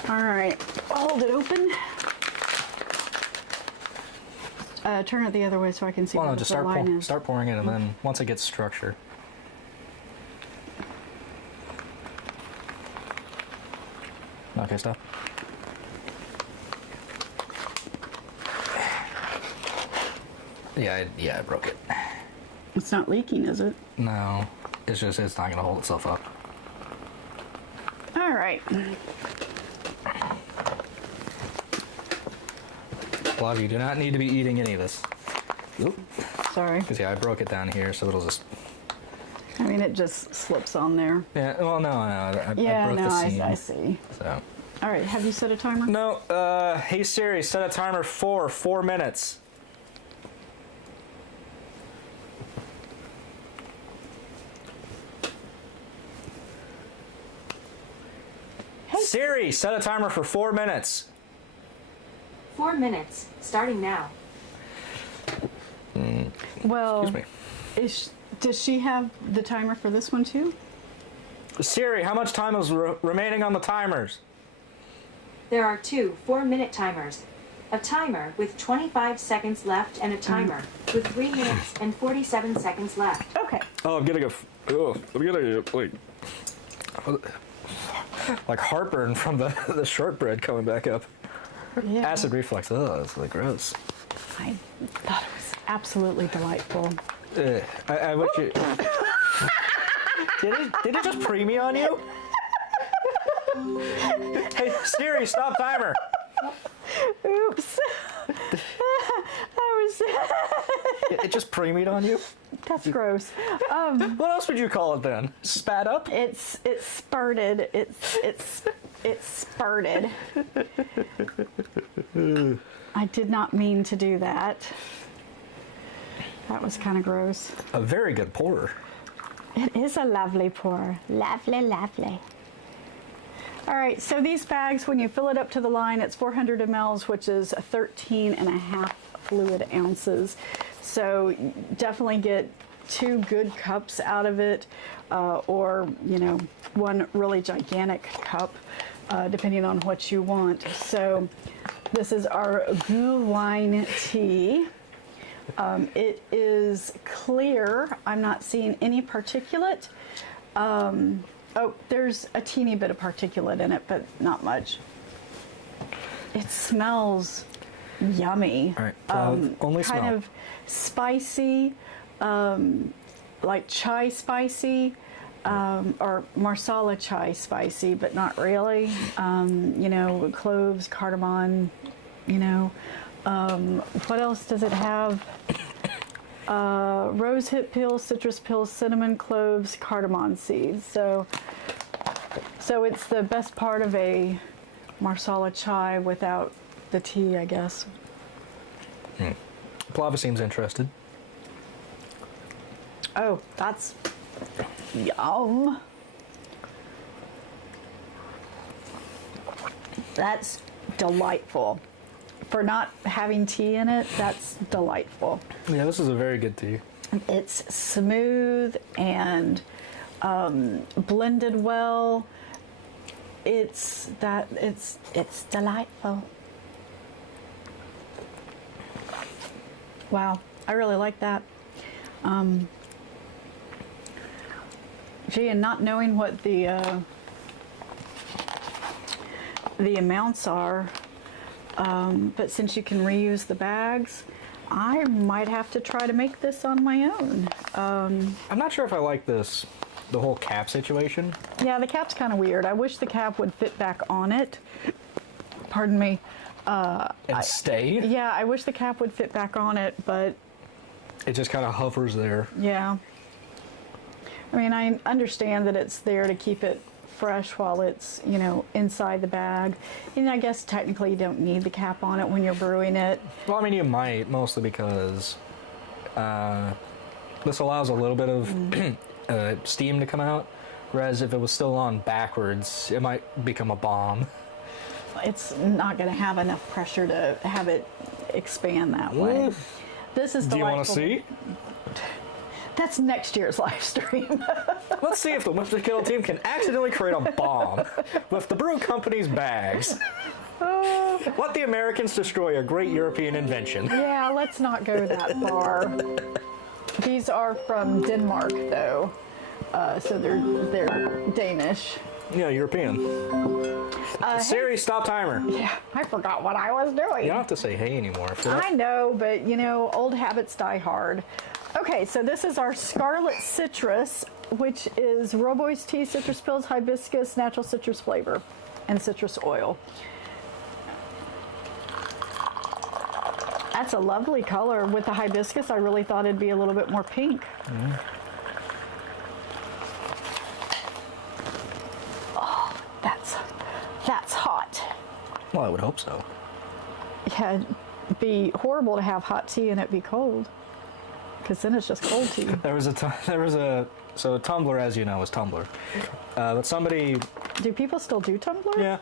All right. Hold it open. Turn it the other way so I can see Well, no, what just the line is. start pouring it, and then once it gets structured. Okay, stop. Yeah, I broke it. It's not leaking, is it? No, it's just it's not gonna hold itself up. All right. Love, you do not need to be eating any of this. Oop. Sorry. Cause yeah, I broke it down here, so it'll just. I mean, it just slips on there. Yeah. Well, no, I Yeah, broke no, the seam. I see. So. All right. Have you set a timer? No. Hey Siri, set a timer for 4 minutes. Hey. Siri, set a timer for 4 minutes. 4 minutes, starting now. Well, Excuse me. Does she have the timer for this one too? Siri, how much time is remaining on the timers? There are two 4-minute timers. A timer with 25 seconds left and a timer with 3 minutes and 47 seconds left. Okay. Oh, I'm getting like heartburn from the shortbread coming back up. Yeah. Acid reflux. Oh, that's really gross. I thought it was absolutely delightful. I wish you. Did it just pre me on you? Hey Siri, stop timer. Oops. I was. It just pre-me'd on you? That's gross. What else would you call it then? Spat up? It spurted. It spurted. I did not mean to do that. That was kind of gross. A very good pourer. It is a lovely pour. Lovely, lovely. All right, so these bags, when you fill it up to the line, it's 400 mLs, which is 13.5 fluid ounces. So definitely get 2 good cups out of it, or, you know, 1 really gigantic cup, depending on what you want. So this is our Glühwein tea. It is clear. I'm not seeing any particulate. Oh, there's a teeny bit of particulate in it, but not much. It smells yummy. All right, only smell. Kind of spicy, like chai spicy, or marsala chai spicy, but not really. You know, cloves, cardamom, you know. What else does it have? Rose hip peels, citrus peels, cinnamon, cloves, cardamom seeds. So So it's the best part of a Marsala chai without the tea, I guess. Plava seems interested. Oh, that's yum. That's delightful. For not having tea in it, that's delightful. Yeah, this is a very good tea. It's smooth and blended well. It's delightful. Wow, I really like that. Gee, and not knowing what the amounts are, but since you can reuse the bags, I might have to try to make this on my own. I'm not sure if I like this, the whole cap situation. Yeah, the cap's kind of weird. I wish the cap would fit back on it. Pardon me. And stay. Yeah, I wish the cap would fit back on it, but It just kind of hovers there. yeah. I mean, I understand that it's there to keep it fresh while it's, you know, inside the bag. And I guess technically you don't need the cap on it when you're brewing it. Well, I mean, you might, mostly because this allows a little bit of steam to come out, whereas if it was still on backwards, it might become a bomb. It's not going to have enough pressure to have it expand that way. This is Do you want to delightful. see? That's next year's live stream. Let's see if the Whip to Kill team can accidentally create a bomb with the brew company's bags. Let the Americans destroy a great European invention. Yeah, let's not go that far. These are from Denmark, though, so they're Danish. Yeah, European. Siri, stop timer. You Yeah, I forgot what I was doing. don't have to say hey anymore. For that. I know, but you know, old habits die hard. Okay, so this is our Scarlet Citrus, which is Robois tea, citrus pills, hibiscus, natural citrus flavor, and citrus oil. That's a lovely color. With the hibiscus, I really thought it'd be a little bit more pink. Oh, that's hot. Well, I would hope so. Yeah, it'd be horrible to have hot tea and it be cold, because then it's just cold tea. So Tumblr, as you know, is Tumblr. But somebody, Do people still do Tumblr? yeah,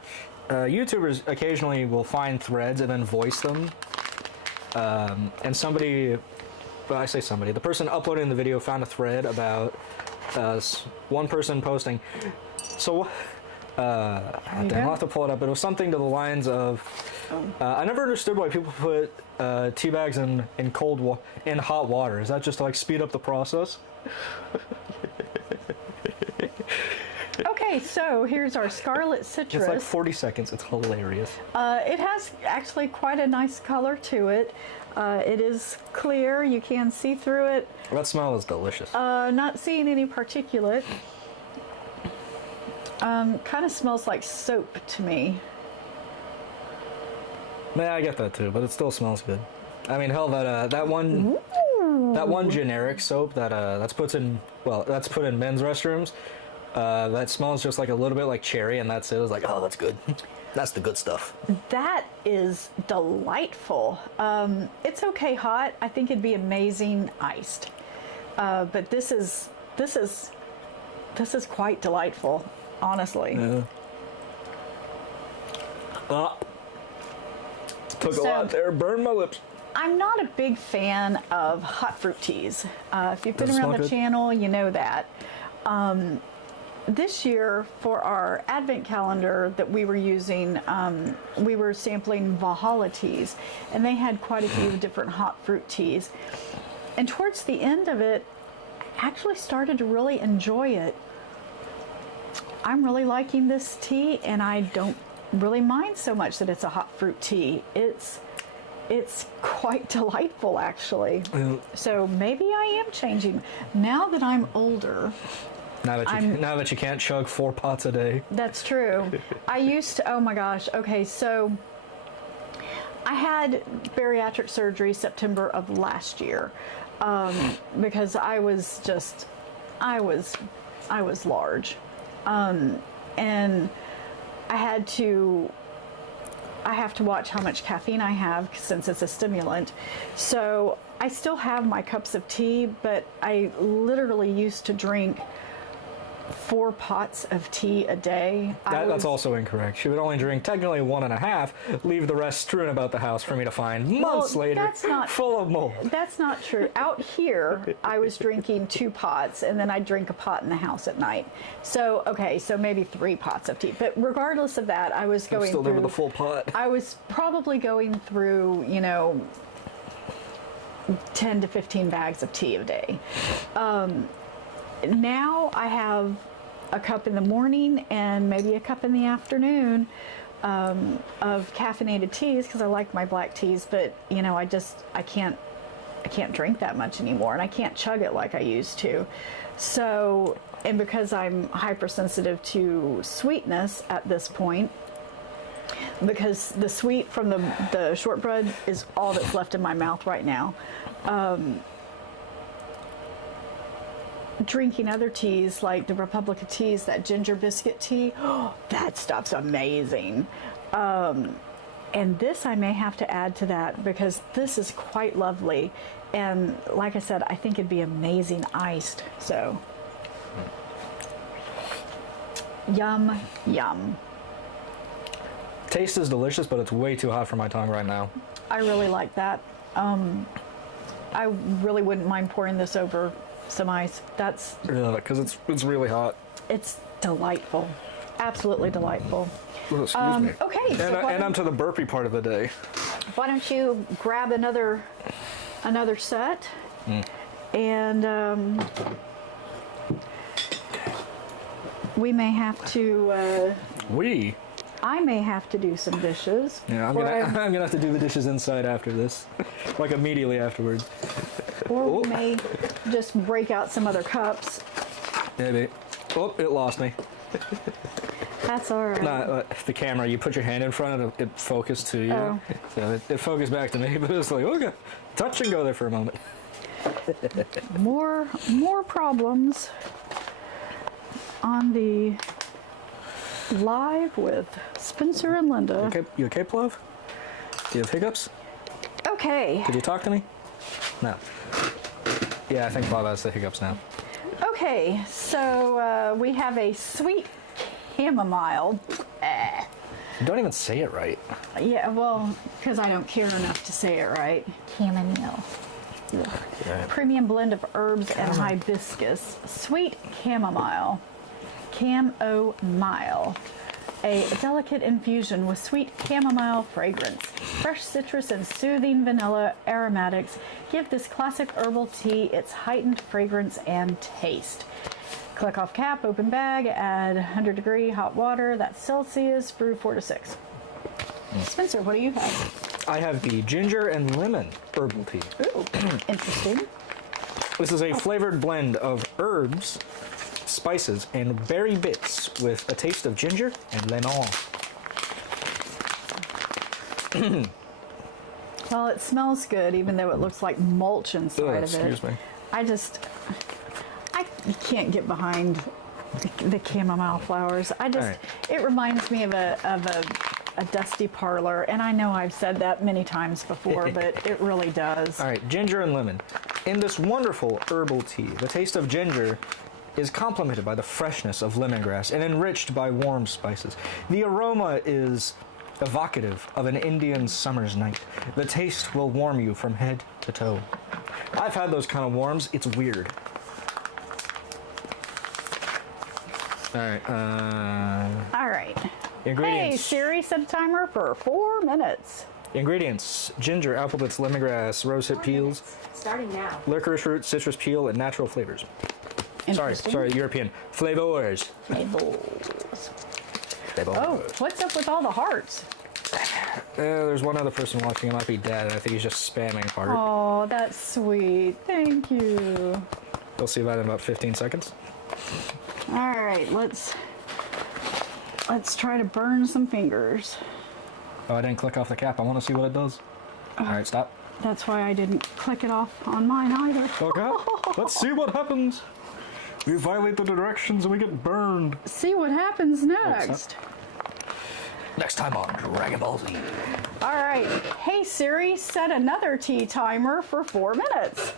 YouTubers occasionally will find threads and then voice them. And somebody, well, I say somebody, the person uploading the video found a thread about one person posting. So, I'll have to pull it up. But it was something to the lines of, I never understood why people put tea bags in hot water. Is that just to like speed up the process? Okay, so here's our Scarlet Citrus. It's like 40 seconds. It's hilarious. It has actually quite a nice color to it. It is clear. You can see through it. That smell is delicious. Not seeing any particulate. Kind of smells like soap to me. Yeah, I get that too, but it still smells good. I mean, hell, that one generic soap that's put in men's restrooms. That smells just like a little bit like cherry, and that's it. I was like, oh, that's good. That's the good stuff. That is delightful. It's okay hot. I think it'd be amazing iced. But this is quite delightful, honestly. Yeah. Took a So- lot there. Burned my lips. I'm not a big fan of hot fruit teas. If you've been Does it around smell the good? channel, you know that. This year, for our advent calendar that we were using, we were sampling Valhalla teas, and they had quite a few different hot fruit teas. And towards the end of it, I actually started to really enjoy it. I'm really liking this tea, and I don't really mind so much that it's a hot fruit tea. It's quite delightful, actually. Yeah. So maybe I am changing. Now that I'm older, Now that you can't chug 4 pots a day. that's true. I used to, oh my gosh. Okay, so I had bariatric surgery September of last year because I was large. and I have to watch how much caffeine I have since it's a stimulant. So I still have my cups of tea, but I literally used to drink 4 pots of tea a day. That's also incorrect. She would only drink technically 1.5, leave the rest strewn about the house for me to find months later, that's not- full of mold. That's not true. Out here, I was drinking 2 pots, and then I'd drink a pot in the house at night. So, okay, so maybe 3 pots of tea. But regardless of that, I was going Still through... never the full pot. I was probably going through, 10 to 15 bags of tea a day. Now I have a cup in the morning and maybe a cup in the afternoon of caffeinated teas because I like my black teas, but I can't drink that much anymore, and I can't chug it like I used to. So, and because I'm hypersensitive to sweetness at this point, because the sweet from the shortbread is all that's left in my mouth right now. Drinking other teas like the Republica teas, that ginger biscuit tea, that stuff's amazing. And this I may have to add to that because this is quite lovely. And like I said, I think it'd be amazing iced. So, yum, yum. Taste is delicious, but it's way too hot for my tongue right now. I really like that. I really wouldn't mind pouring this over some ice. Because it's really hot. It's delightful. Absolutely delightful. Oh, excuse me. Okay, so And I'm to the burpee part of the day. why don't you grab another set, and we may have to. I may have to do some dishes. Yeah, I'm gonna have to do the dishes inside after this, like immediately afterwards. Or we may just break out some other cups. Maybe. Oh, it lost me. That's all right. Nah, the camera. You put your hand in front of it, focused to you. Oh. So it focused back to me, but it was like, okay, touch and go there for a moment. More problems on the live with Spencer and Linda. Okay, you okay, Plov? Do you have hiccups? Okay. Did you talk to me? No. Yeah, I think Plov has the hiccups now. Okay, so we have a sweet chamomile. Don't even say it right. Yeah, well, because I don't care enough to say it right. Chamomile. Yeah. Premium blend of herbs and hibiscus. Sweet chamomile. Chamomile. A delicate infusion with sweet chamomile fragrance. Fresh citrus and soothing vanilla aromatics give this classic herbal tea its heightened fragrance and taste. Click off cap, open bag, add 100-degree hot water, that's Celsius, brew 4 to 6. Spencer, what do you have? I have the ginger and lemon herbal tea. Ooh, interesting. This is a flavored blend of herbs, spices, and berry bits with a taste of ginger and lemon. Well, it smells good, even though it looks like mulch inside of it. Excuse me. I can't get behind the chamomile flowers. right. It reminds me of a dusty parlor, and I know I've said that many times before, but it really does. All right, ginger and lemon. In this wonderful herbal tea, the taste of ginger is complemented by the freshness of lemongrass and enriched by warm spices. The aroma is evocative of an Indian summer's night. The taste will warm you from head to toe. I've had those kind of warms. It's weird. All right. All right. Hey, Ingredients. Siri, set a timer for 4 minutes. Ingredients: ginger, apple bits, lemongrass, rosehip peels, Starting now. licorice root, citrus peel, and natural flavors. Interesting. Sorry, European. Flavors. Labels. Flavors. Oh, what's up with all the hearts? There's one other person watching. It might be Dad. I think he's just spamming heart. Oh, that's sweet. Thank you. We'll see that in about 15 seconds. All right, let's try to burn some fingers. Oh, I didn't click off the cap. I want to see what it does. All right, stop. That's why I didn't click it off on mine either. Okay. Let's see what happens. We violate the directions and we get burned. See what happens next. Next time on Dragon Ball Z. All right. Hey Siri, set another tea timer for 4 minutes.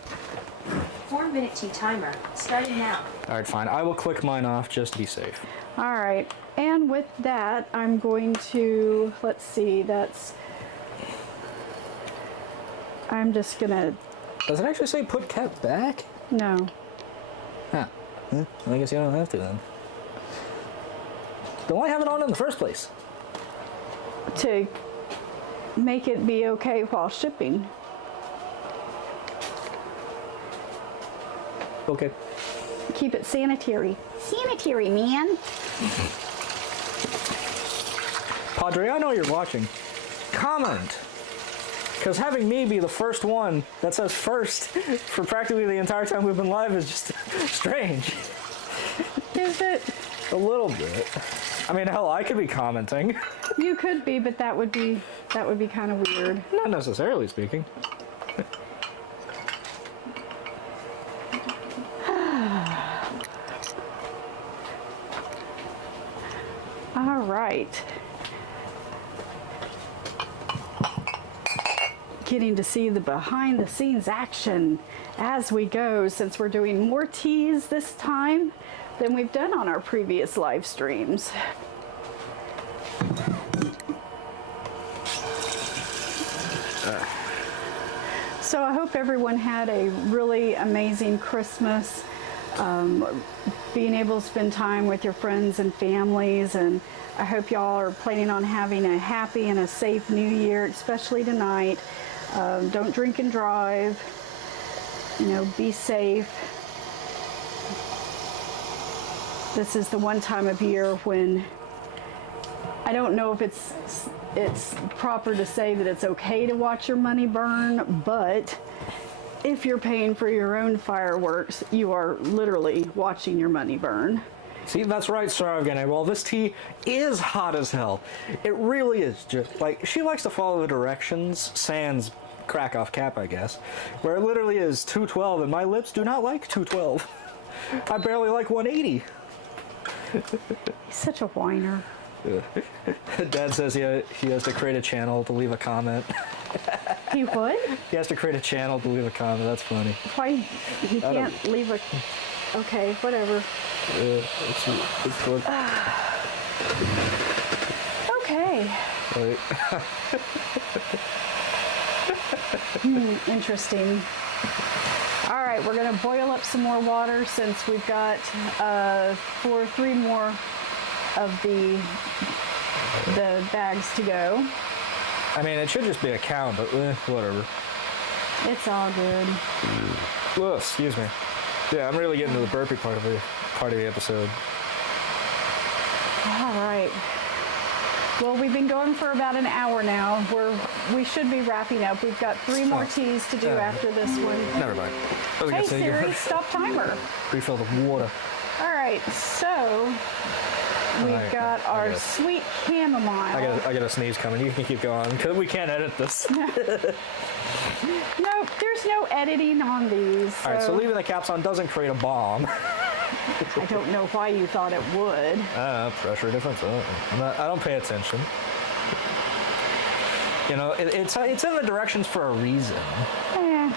4-minute tea timer, starting now. All right, fine. I will click mine off just to be safe. All right. And with that, I'm going to, let's see, I'm just gonna, Does it actually say put cat back? no. Huh. Well, I guess you don't have to then. Then why have it on in the first place? To make it be okay while shipping. Okay. Keep it sanitary. Sanitary, man. Padre, I know you're watching. Comment. Because having me be the first one that says first for practically the entire time we've been live is just strange. Is it? A little bit. I mean, hell, I could be commenting. You could be, but that would be kind of weird. Not necessarily speaking. All right. Getting to see the behind the scenes action as we go, since we're doing more teas this time than we've done on our previous live streams. So I hope everyone had a really amazing Christmas, being able to spend time with your friends and families, and I hope y'all are planning on having a happy and a safe new year, especially tonight. Don't drink and drive, be safe. This is the one time of year when I don't know if it's proper to say that it's okay to watch your money burn, but if you're paying for your own fireworks, you are literally watching your money burn. See, that's right, Sarah again. Well, this tea is hot as hell. It really is. Just like, she likes to follow the directions, sans crack off cap, I guess, where it literally is 212, and my lips do not like 212. I barely like 180. He's such a whiner. Dad says he has to create a channel to leave a comment. He would? He has to create a channel to leave a comment. That's funny. Why? He can't leave a... Okay, whatever. It's good. Okay. Right. Interesting. All right, we're gonna boil up some more water since we've got 3 more of the bags to go. I mean, it should just be a count, but whatever. It's all good. Oh, excuse me. Yeah, I'm really getting to the burpee part of the episode. All right. Well, we've been going for about an hour now. We should be wrapping up. We've got 3 more teas to do after this one. Never mind. I was Hey gonna say, you Siri, stop timer. refill the water. All right, so we've got our sweet chamomile. I got a sneeze coming. You can keep going because we can't edit this. No, there's no editing on these. All right, so leaving the caps on doesn't create a bomb. I don't know why you thought it would. Pressure difference. I don't pay attention. It's in the directions for a reason. Eh.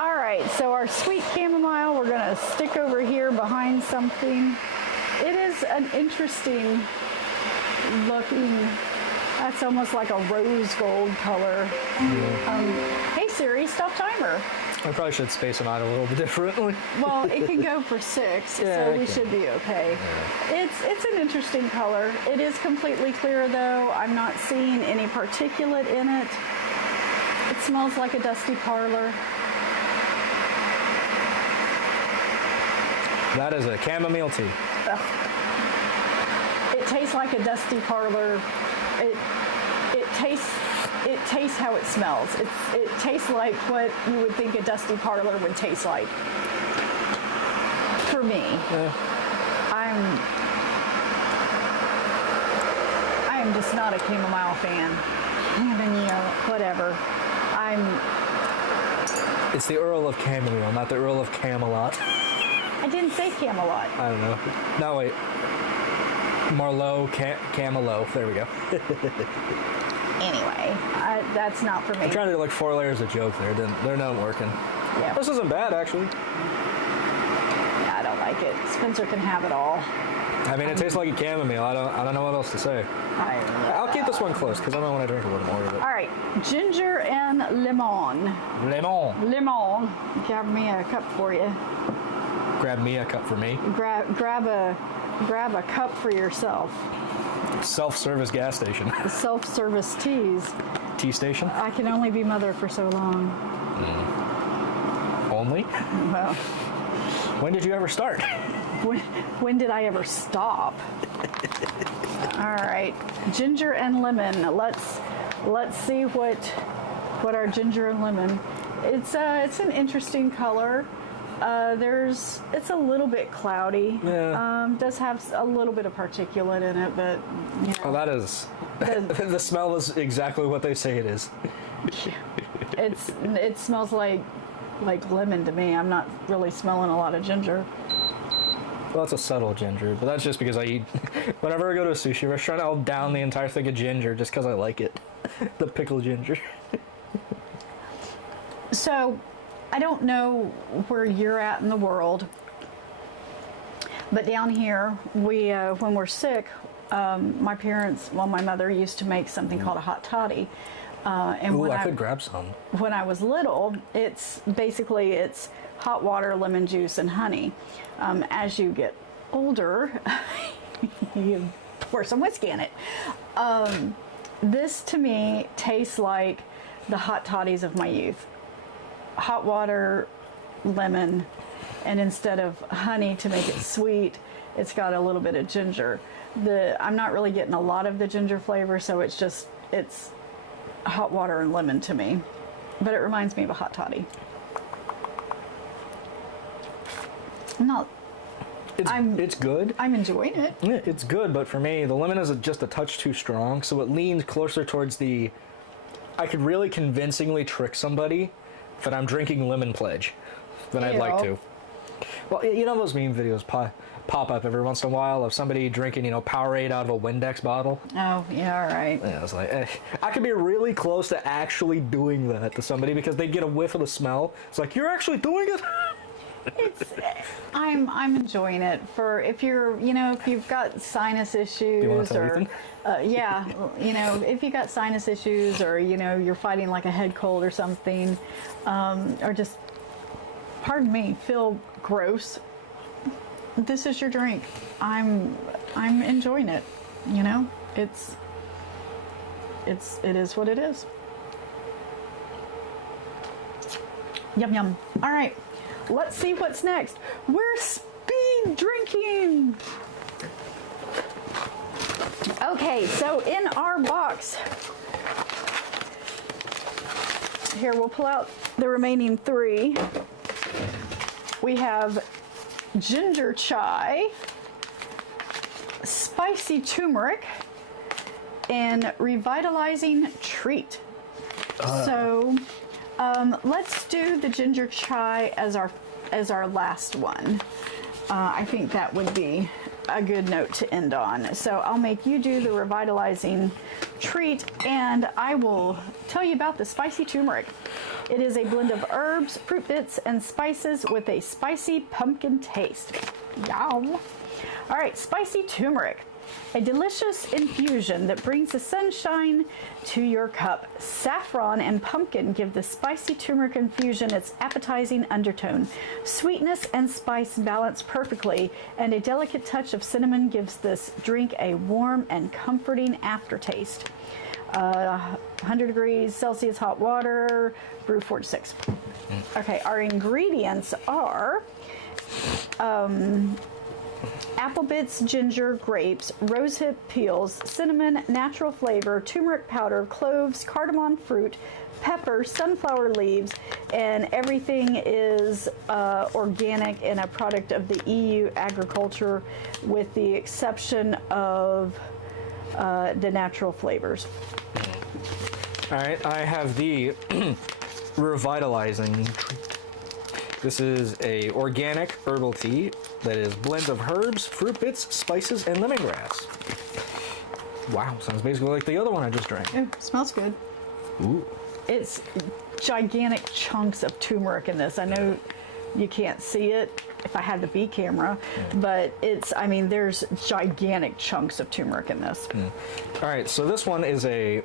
All right, so our sweet chamomile, we're gonna stick over here behind something. It is an interesting looking, that's almost like a rose gold color. Hey Siri, stop timer. I probably should space them out a little bit differently. Well, it can go for 6, Yeah, so it we can. should be okay. It's an interesting color. It is completely clear though. I'm not seeing any particulate in it. It smells like a dusty parlor. That is a chamomile tea. It tastes like a dusty parlor. It tastes how it smells. It tastes like what you would think a dusty parlor would taste like. For me. Yeah. I am just not a chamomile fan. Whatever. It's the Earl of Chamomile, not the Earl of Camelot. I didn't say Camelot. I don't know. No, wait. Marlowe, Camelot. There we go. Anyway, that's not for me. I'm trying to do like 4 layers of joke there. They're not working. Yeah. This isn't bad, actually. Yeah, I don't like it. Spencer can have it all. I mean, it tastes like a chamomile. I don't know what else to say. I'll keep this one close because I don't want to drink a little more of it. All right, ginger and lemon. Lemon. Lemon. Grab me a cup for you. Grab me a cup for me. Grab a cup for yourself. Self-service gas station. Self-service teas. Tea station? I can only be mother for so long. Only? Well, When did you ever start? when did I ever stop? All right, ginger and lemon. Let's see what our ginger and lemon. It's an interesting color. It's a little bit cloudy. Yeah. Does have a little bit of particulate in it, but you know, Oh, that is. The smell is exactly what they say it is. it smells like lemon to me. I'm not really smelling a lot of ginger. Well, it's a subtle ginger, but that's just because I eat. Whenever I go to a sushi restaurant, I'll down the entire thing of ginger just because I like it. The pickled ginger. So, I don't know where you're at in the world, but down here, we when we're sick, my mother used to make something called a hot toddy. And Ooh, when I could grab some. When I was little, it's hot water, lemon juice, and honey. As you get older, you pour some whiskey in it. This to me tastes like the hot toddies of my youth. Hot water, lemon, and instead of honey to make it sweet, it's got a little bit of ginger. I'm not really getting a lot of the ginger flavor, so it's hot water and lemon to me. But it reminds me of a hot toddy. It's good. I'm enjoying it. Yeah, it's good, but for me, the lemon is just a touch too strong, so it leans closer towards the. I could really convincingly trick somebody that I'm drinking lemon pledge than I'd like to. Well, you know those meme videos pop up every once in a while of somebody drinking, Powerade out of a Windex bottle? Oh, yeah, all right. Yeah, it's like, I could be really close to actually doing that to somebody because they get a whiff of the smell. It's like, you're actually doing it? I'm enjoying it for if you've got sinus issues you want to tell or Ethan? if you got sinus issues or you're fighting like a head cold or something, or just pardon me, feel gross, this is your drink. I'm enjoying it. It is what it is. Yum yum. All right. Let's see what's next. We're speed drinking. Okay, so in our box, here we'll pull out the remaining 3. We have ginger chai, spicy turmeric, and revitalizing treat. So let's do the ginger chai as our last one. I think that would be a good note to end on. So I'll make you do the revitalizing treat, and I will tell you about the spicy turmeric. It is a blend of herbs, fruit bits, and spices with a spicy pumpkin taste. Yum! All right, spicy turmeric. A delicious infusion that brings the sunshine to your cup. Saffron and pumpkin give the spicy turmeric infusion its appetizing undertone. Sweetness and spice balance perfectly, and a delicate touch of cinnamon gives this drink a warm and comforting aftertaste. 100 degrees Celsius hot water, brew 4 to 6. Okay, our ingredients are apple bits, ginger, grapes, rosehip peels, cinnamon, natural flavor, turmeric powder, cloves, cardamom fruit, pepper, sunflower leaves, and everything is organic and a product of the EU agriculture with the exception of the natural flavors. All right, I have the revitalizing treat. This is a organic herbal tea that is blends of herbs, fruit bits, spices, and lemongrass. Wow, sounds basically like the other one I just drank. It smells good. Ooh. It's gigantic chunks of turmeric in this. I know you can't see it if I had the B camera, but I mean, there's gigantic chunks of turmeric in this. All right, so this one is an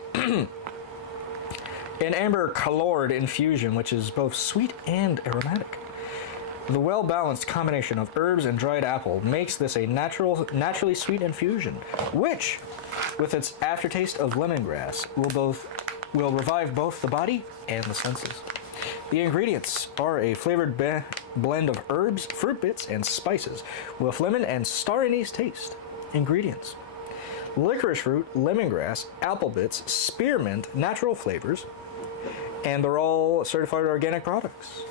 amber colored infusion, which is both sweet and aromatic. The well-balanced combination of herbs and dried apple makes this a naturally sweet infusion, which, with its aftertaste of lemongrass, will revive both the body and the senses. The ingredients are a flavored blend of herbs, fruit bits, and spices, with lemon and star anise taste. Ingredients: licorice root, lemongrass, apple bits, spearmint, natural flavors, and they're all certified organic products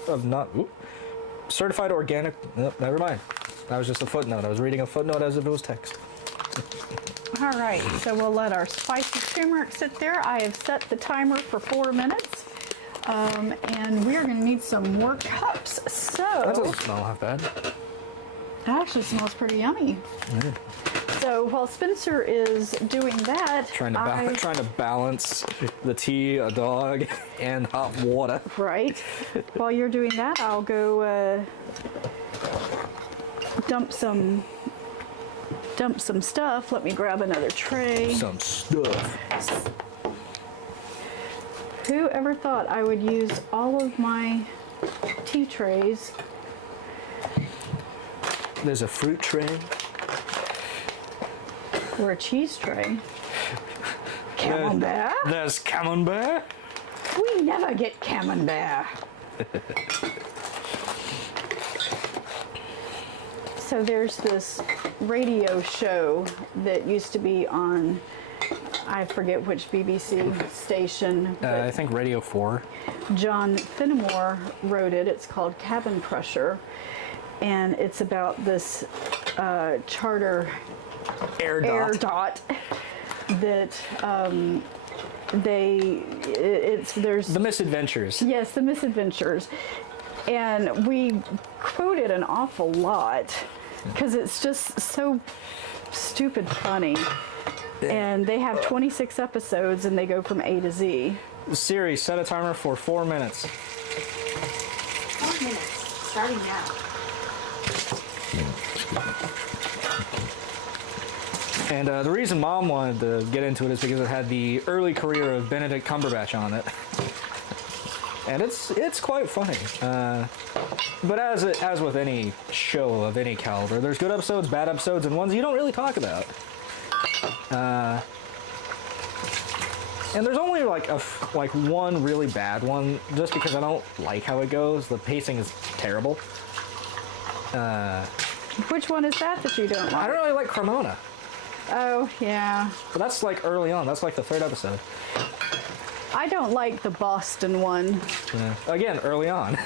certified organic. Nope, never mind. That was just a footnote. I was reading a footnote as if it was text. All right, so we'll let our spicy turmeric sit there. I have set the timer for 4 minutes, and we are going to need some more cups. So That doesn't smell half bad. that actually smells pretty yummy. So while Spencer is doing that, Trying to balance the tea, a dog, and hot water. right. While you're doing that, I'll go dump some stuff. Let me grab another tray. Some stuff. Who ever thought I would use all of my tea trays? There's a fruit tray. Or a cheese tray. Camembert? There's camembert. We never get camembert. So there's this radio show that used to be on, I forget which BBC station, but I think Radio 4. John Finnemore wrote it. It's called Cabin Pressure, and it's about this charter Air air dot. dot that there's The Misadventures. yes, the misadventures, and we quote it an awful lot because it's just so stupid funny. And they have 26 episodes, and they go from A to Z. Siri, set a timer for 4 minutes. 4 minutes, starting now. And the reason Mom wanted to get into it is because it had the early career of Benedict Cumberbatch on it. And it's quite funny. But as with any show of any caliber, there's good episodes, bad episodes, and ones you don't really talk about. And there's only like one really bad one, just because I don't like how it goes. The pacing is terrible. Which one is that you don't like? I don't really like Cremona, Oh, yeah. but that's like early on. That's like the 3rd episode. I don't like the Boston one. Yeah. Again, early on.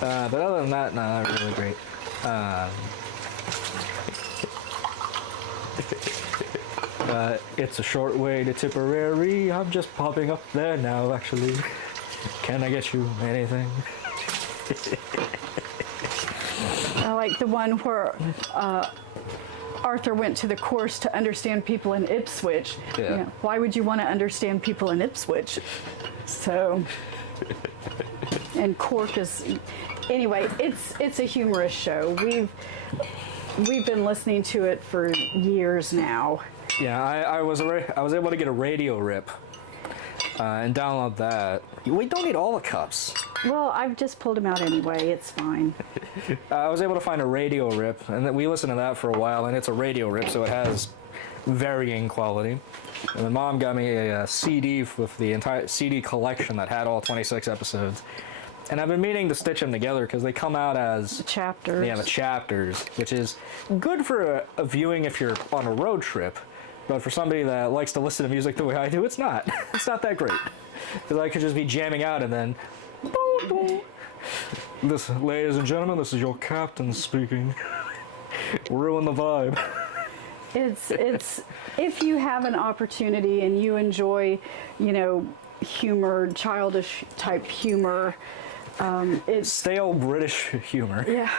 But other than that, no, they're really great. It's a short way to Tipperary. I'm just popping up there now, actually. Can I get you anything? I like the one where Arthur went to the course to understand people in Ipswich. Yeah. You know, why would you want to understand people in Ipswich? So, and Cork is, anyway, it's a humorous show. We've been listening to it for years now. Yeah, I was able to get a radio rip and download that. We don't need all the cups. Well, I've just pulled them out anyway. It's fine. I was able to find a radio rip, and then we listened to that for a while, and it's a radio rip, so it has varying quality. And then Mom got me a CD with the entire CD collection that had all 26 episodes. And I've been meaning to stitch them together because they come out as Chapters. the chapters, which is good for a viewing if you're on a road trip. But for somebody that likes to listen to music the way I do, it's not. It's not that great. Because I could just be jamming out and then... This, ladies and gentlemen, this is your captain speaking. Ruin the vibe. It's if you have an opportunity and you enjoy, humor, childish type humor. It's Stale British humor. yeah,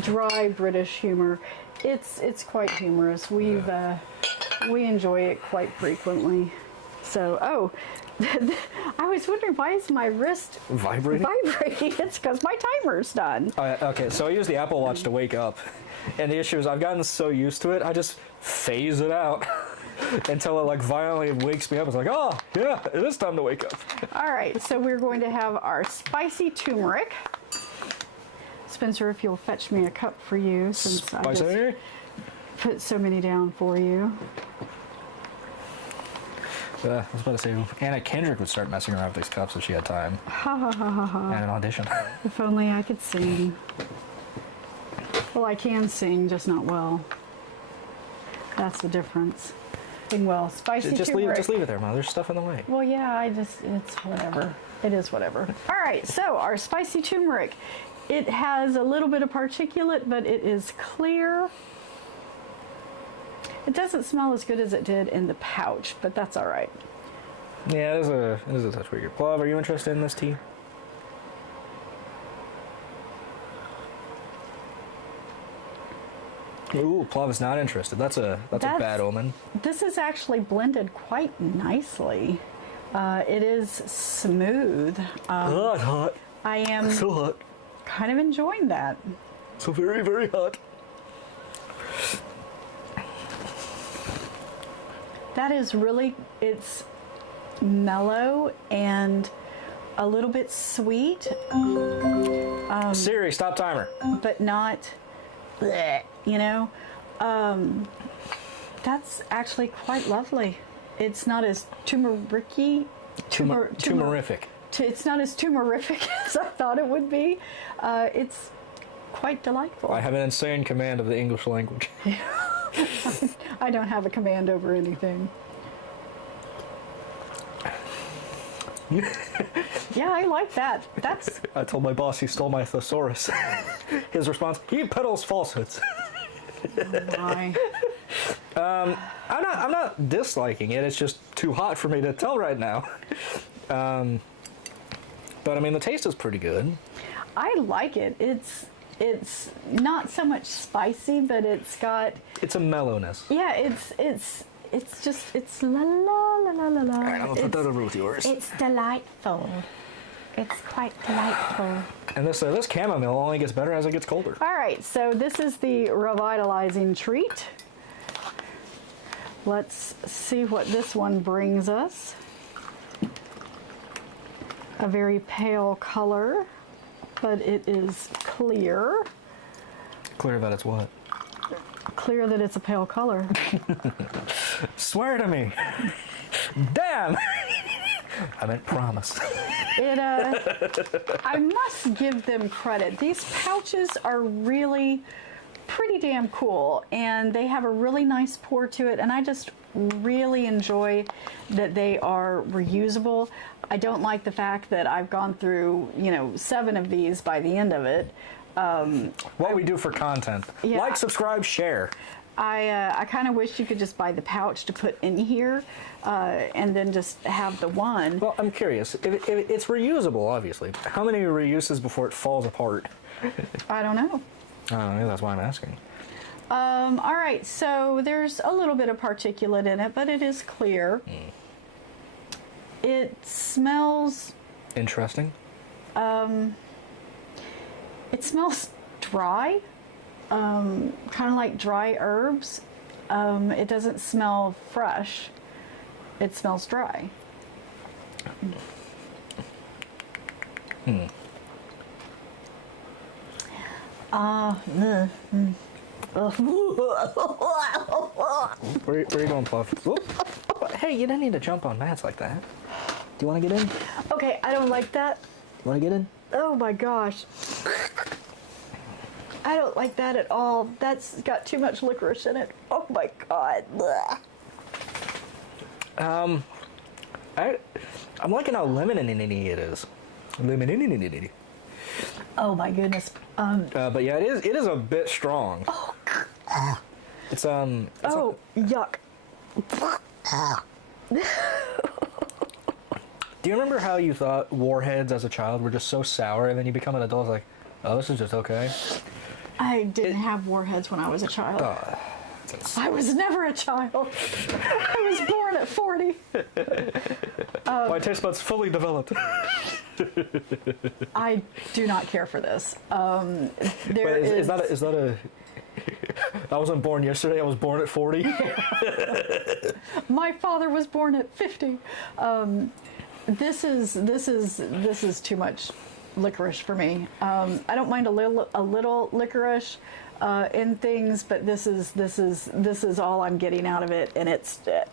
dry British humor. It's quite humorous. We enjoy it quite frequently. So, oh, I was wondering, why is my wrist Vibrating? vibrating? It's because my timer's done. Okay, so I use the Apple Watch to wake up, and the issue is I've gotten so used to it, I just phase it out until it like violently wakes me up. It's like, oh yeah, it is time to wake up. All right, so we're going to have our spicy turmeric. Spencer, if you'll fetch me a cup for you, since I just Spicy? put so many down for you. I was about to say, Anna Kendrick would start messing around with these cups if she had time. And an audition. If only I could sing. Well, I can sing, just not well. That's the difference. Sing well. Spicy Just turmeric. leave it there, Mom. There's stuff in the way. Well, yeah, it's whatever. It is whatever. All right, so our spicy turmeric. It has a little bit of particulate, but it is clear. It doesn't smell as good as it did in the pouch, but that's all right. Yeah, it is a touch weird. Plov, are you interested in this tea? Ooh, Plov is not interested. That's a bad omen. This is actually blended quite nicely. It is smooth. Hot. I am So hot. kind of enjoying that. So very, very hot. That is really, it's mellow and a little bit sweet, Siri, stop timer. but not, bleh, you know. That's actually quite lovely. It's not as turmeric-y. Tumorific. It's not as tumorific as I thought it would be. It's quite delightful. I have an insane command of the English language. I don't have a command over anything. Yeah, I like that. That's I told my boss he stole my thesaurus. His response: he peddles falsehoods. my. I'm not disliking it. It's just too hot for me to tell right now. But I mean, the taste is pretty good. I like it. It's not so much spicy, but it's got It's a mellowness. yeah. It's just it's la la la la la la. All right, I'm gonna put that over with yours. It's delightful. It's quite delightful. And this chamomile only gets better as it gets colder. All right, so this is the revitalizing treat. Let's see what this one brings us. A very pale color, but it is clear. Clear that it's what? Clear that it's a pale color. Swear to me. Damn. I meant promise. I must give them credit. These pouches are really pretty damn cool, and they have a really nice pour to it, and I just really enjoy that they are reusable. I don't like the fact that I've gone through, 7 of these by the end of it. What we do for content. Yeah. Like, subscribe, share. I kind of wish you could just buy the pouch to put in here, and then just have the one. Well, I'm curious. If it's reusable, obviously. How many reuses before it falls apart? I don't know. I don't know. That's why I'm asking. All right, so there's a little bit of particulate in it, but it is clear. It smells, Interesting. it smells dry, kind of like dry herbs. It doesn't smell fresh. It smells dry. Where are you going, Puff? Whoop. Hey, you didn't need to jump on mats like that. Do you want to get in? Okay, I don't like that. You want to get in? Oh my gosh. I don't like that at all. That's got too much licorice in it. Oh my god. Blech. I'm liking how lemon-y it is. Lemon-y. Oh my goodness. But yeah, it is a bit strong. It's yuck. Do you remember how you thought warheads as a child were just so sour, and then you become an adult, like, oh, this is just okay? I didn't have warheads when I was a child. I was never a child. I was born at 40. My taste buds fully developed. I do not care for this. There Wait, is that a? I wasn't born yesterday. I was born at 40. My father was born at 50. This is too much licorice for me. I don't mind a little licorice in things, but this is all I'm getting out of it, and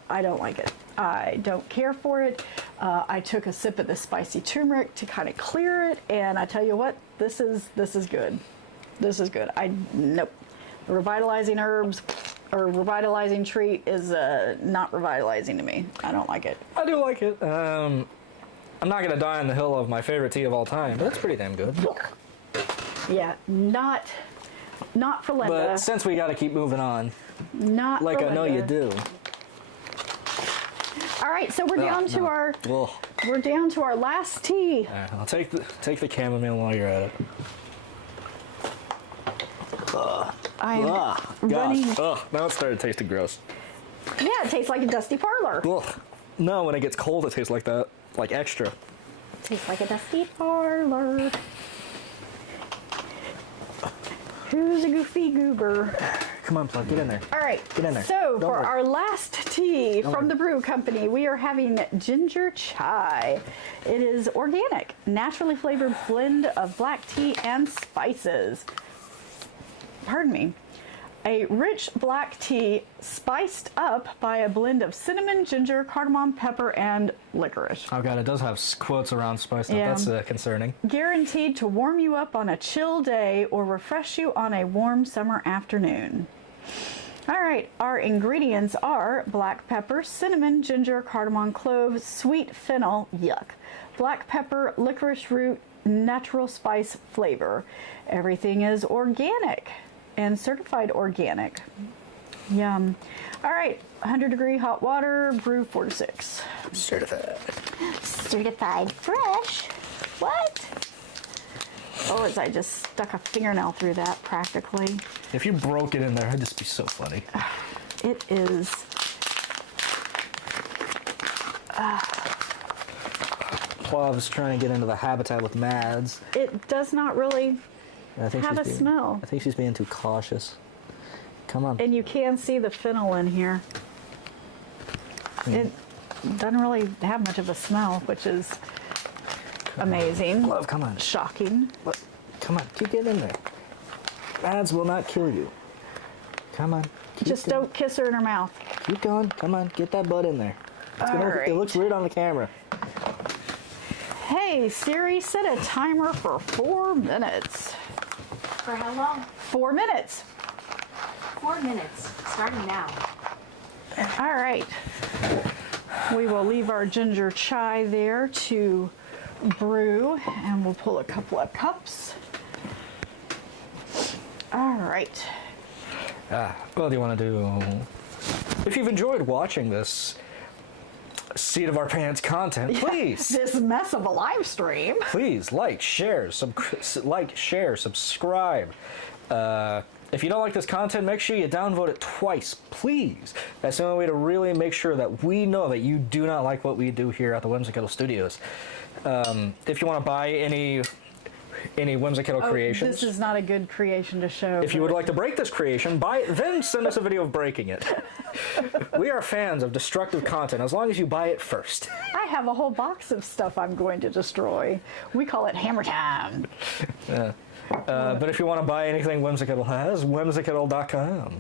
I don't like it. I don't care for it. I took a sip of the spicy turmeric to kind of clear it, and I tell you what, this is good. This is good. Nope. The revitalizing herbs or revitalizing treat is not revitalizing to me. I don't like it. I do like it. I'm not gonna die on the hill of my favorite tea of all time, but it's pretty damn good. Yeah, not for Linda. But since we got to keep moving on, Not like for I know Linda. you do. All right, so we're down to our Ugh. we're down to our last tea. Alright, I'll take the chamomile while you're at it. I am Ugh, running. gosh. Ugh, now it started tasting gross. Yeah, it tastes like a dusty parlor. Ugh. No, when it gets cold, it tastes like that, like extra. Tastes like a dusty parlor. Who's a goofy goober? Come on, Plug, get in there. All right. Get in there. So Don't for worry. our last tea from worry. the brew company, we are having ginger chai. It is organic, naturally flavored blend of black tea and spices. Pardon me. A rich black tea spiced up by a blend of cinnamon, ginger, cardamom, pepper, and licorice. Oh god, it does have quotes around spice. Yeah. That's concerning. Guaranteed to warm you up on a chill day or refresh you on a warm summer afternoon. All right, our ingredients are black pepper, cinnamon, ginger, cardamom, clove, sweet fennel, yuck, black pepper, licorice root, natural spice flavor. Everything is organic and certified organic. Yum. All right, 100-degree hot water, brew 4 to 6. Certified. Certified fresh. What? Oh, as I just stuck a fingernail through that practically. If you broke it in there, it'd just be so funny. It is. Plav's trying to get into the habitat with Mads. It does not really I think have a she's smell. I think she's being too cautious. Come on. And you can see the fennel in here. It doesn't really have much of a smell, which is amazing. Plav, come on. Shocking. What? Come on, keep getting in there. Mads will not kill you. Come on. Keep Just going. don't kiss her in her mouth. Keep going. Come on, get that butt in there. It's gonna look, Alright. it looks weird on the camera. Hey, Siri, set a timer for 4 minutes. For how long? 4 minutes. 4 minutes, starting now. All right. We will leave our ginger chai there to brew, and we'll pull a couple of cups. All right. Well, do you want to do... If you've enjoyed watching this Seat of Our Pants content, please, This mess of a live stream. please share, subscribe. If you don't like this content, make sure you downvote it twice, please. That's the only way to really make sure that we know that you do not like what we do here at the Whimsical Studios. If you want to buy any Whimsical creations, This is not a good creation to show. if you would like to break this creation, buy it, then send us a video of breaking it. We are fans of destructive content as long as you buy it first. I have a whole box of stuff I'm going to destroy. We call it Hammer Time. But if you want to buy anything Whimsical has, whimsical.com.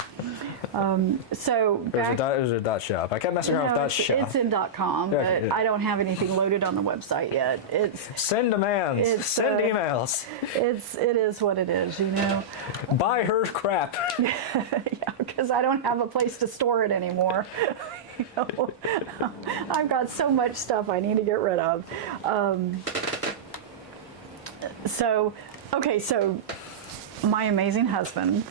So back. There's a dot shop. I kept messing around with dot shop. It's in .com, but Yeah, yeah. I don't have anything loaded on the website yet. Send demands. It's, Send emails. It is what it is, you know. Buy her crap. Yeah, because I don't have a place to store it anymore. You know, I've got so much stuff I need to get rid of. So my amazing husband,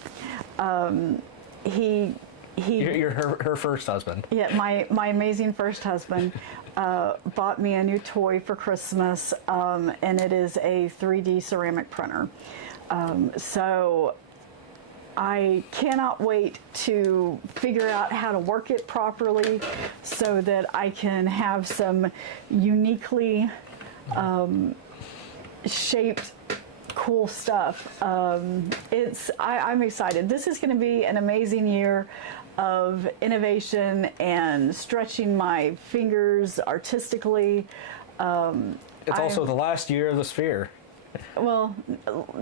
he You're her first husband. Yeah, my amazing first husband bought me a new toy for Christmas, and it is a 3D ceramic printer. So I cannot wait to figure out how to work it properly so that I can have some uniquely shaped cool stuff. I'm excited. This is going to be an amazing year of innovation and stretching my fingers artistically. It's also the last year of the Sphere. Well,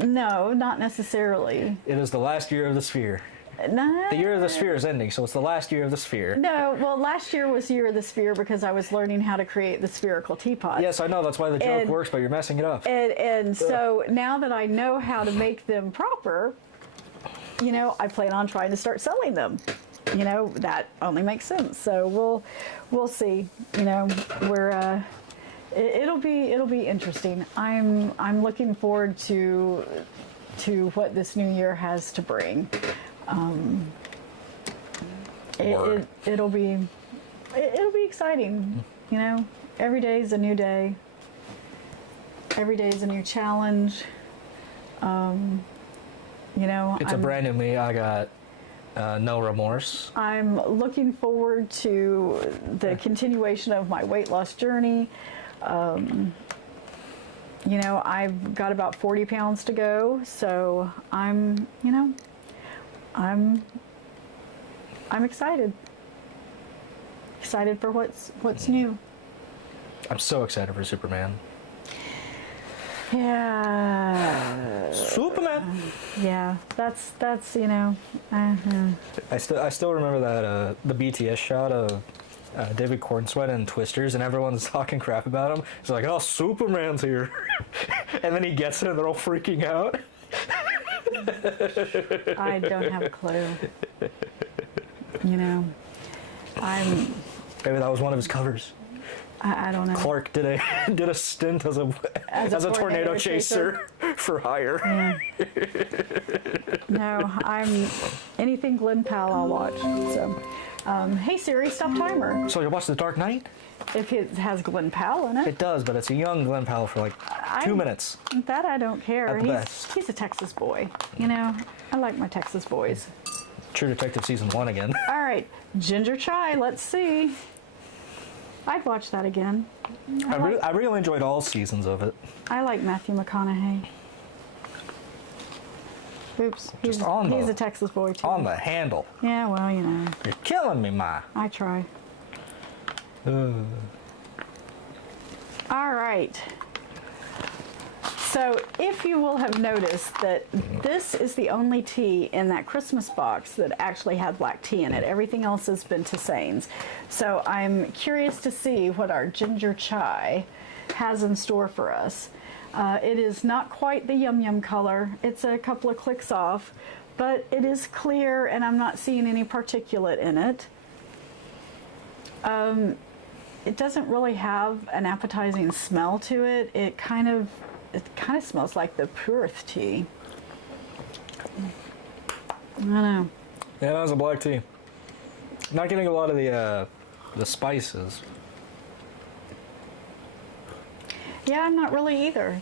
no, not necessarily. It is the last year of the Sphere. No, The year of the Sphere is ending, so it's the last year of the Sphere. no. Well, last year was Year of the Sphere because I was learning how to create the spherical teapot. Yes, I know, that's why the joke And- works, but you're messing it up. And so now that I know how to make them proper, I plan on trying to start selling them. That only makes sense. So we'll see. It'll be interesting. I'm looking forward to what this new year has to bring. It'll be exciting. Every day is a new day. Every day is a new challenge. It's a brand new me. I got no remorse. I'm looking forward to the continuation of my weight loss journey. I've got about 40 pounds to go, so I'm excited. Excited for what's new. I'm so excited for Superman. Yeah. Superman! Yeah. That's I still remember that the BTS shot of David Cornsweet and Twisters, and everyone's talking crap about him. It's like, oh, Superman's here. And then he gets it and they're all freaking out. I don't have a clue. Maybe that was one of his covers. I don't know. Clark did a stint as a tornado chaser for hire. Yeah. No, I'm anything Glen Powell I'll watch. So, hey Siri, stop timer. So you watched The Dark Knight? If it has Glen Powell in it, It does, but it's a young Glenn Powell for like 2 minutes. that I don't care. At the best. He's a Texas boy. I like my Texas boys. True Detective season 1 again. All right, Ginger Chai. Let's see. I'd watch that again. I really enjoyed all seasons of it. I like Matthew McConaughey. Oops, he's a Texas boy too. On the handle. Yeah, well, You're killing me, Ma. I try. All right. So if you will have noticed that this is the only tea in that Christmas box that actually had black tea in it. Everything else has been tisanes. So I'm curious to see what our ginger chai has in store for us. It is not quite the yum yum color. It's a couple of clicks off, but it is clear and I'm not seeing any particulate in it. It doesn't really have an appetizing smell to it. It kind of smells like the Purith tea. I don't know. Yeah, that was a black tea. Not getting a lot of the spices. Yeah, I'm not really either.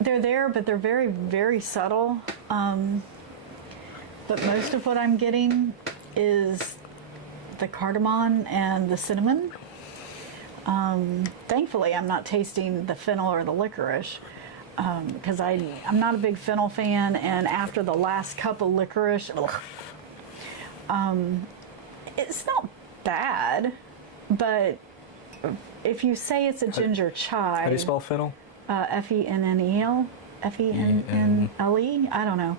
They're there, but they're very, very subtle. But most of what I'm getting is the cardamom and the cinnamon. Thankfully, I'm not tasting the fennel or the licorice because I'm not a big fennel fan, and after the last cup of licorice, it's not bad, but if you say it's a ginger chai... How do you spell fennel? F-E-N-N-E-L? F-E-N-N-L-E? I don't know.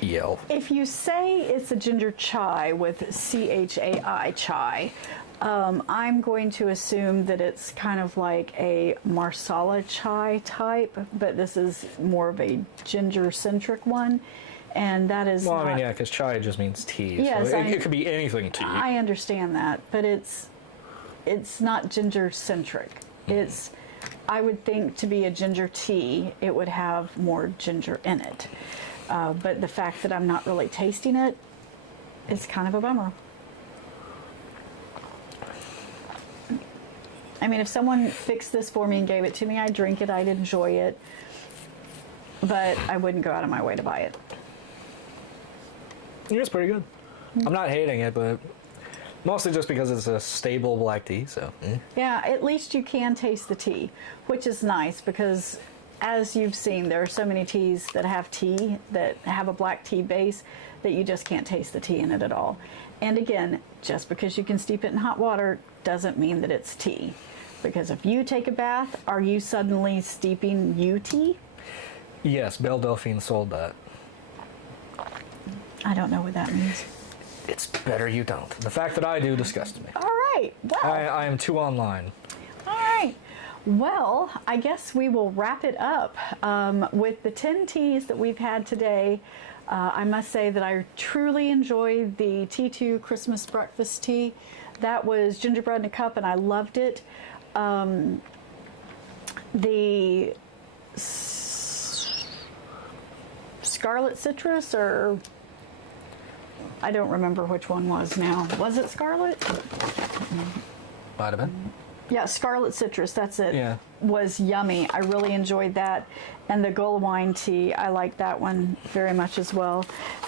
Yell. If you say it's a ginger chai with C-H-A-I chai, I'm going to assume that it's kind of like a Marsala chai type, but this is more of a ginger-centric one, and that is Well, not... I mean, yeah, because chai just means tea. Yes, so it could be anything tea. I understand that, but it's not ginger-centric. It's I would think to be a ginger tea, it would have more ginger in it. But the fact that I'm not really tasting it is kind of a bummer. I mean, if someone fixed this for me and gave it to me, I'd drink it, I'd enjoy it, but I wouldn't go out of my way to buy it. It's pretty good. I'm not hating it, but mostly just because it's a stable black tea, so. Yeah, at least you can taste the tea, which is nice because as you've seen, there are so many teas that have a black tea base that you just can't taste the tea in it at all. And again, just because you can steep it in hot water doesn't mean that it's tea. Because if you take a bath, are you suddenly steeping you tea? Yes, Belle Delphine sold that. I don't know what that means. It's better you don't. The fact that I do disgusts me. All right, well. I am too online. All right. Well, I guess we will wrap it up with the 10 teas that we've had today. I must say that I truly enjoyed the T2 Christmas breakfast tea. That was gingerbread in a cup, and I loved it. The Scarlet Citrus, or I don't remember which one was now. Was it Scarlet? Might have been. Yeah, Scarlet Citrus, that's it. Yeah. Was yummy. I really enjoyed that. And the Gull Wine tea, I liked that one very much as well.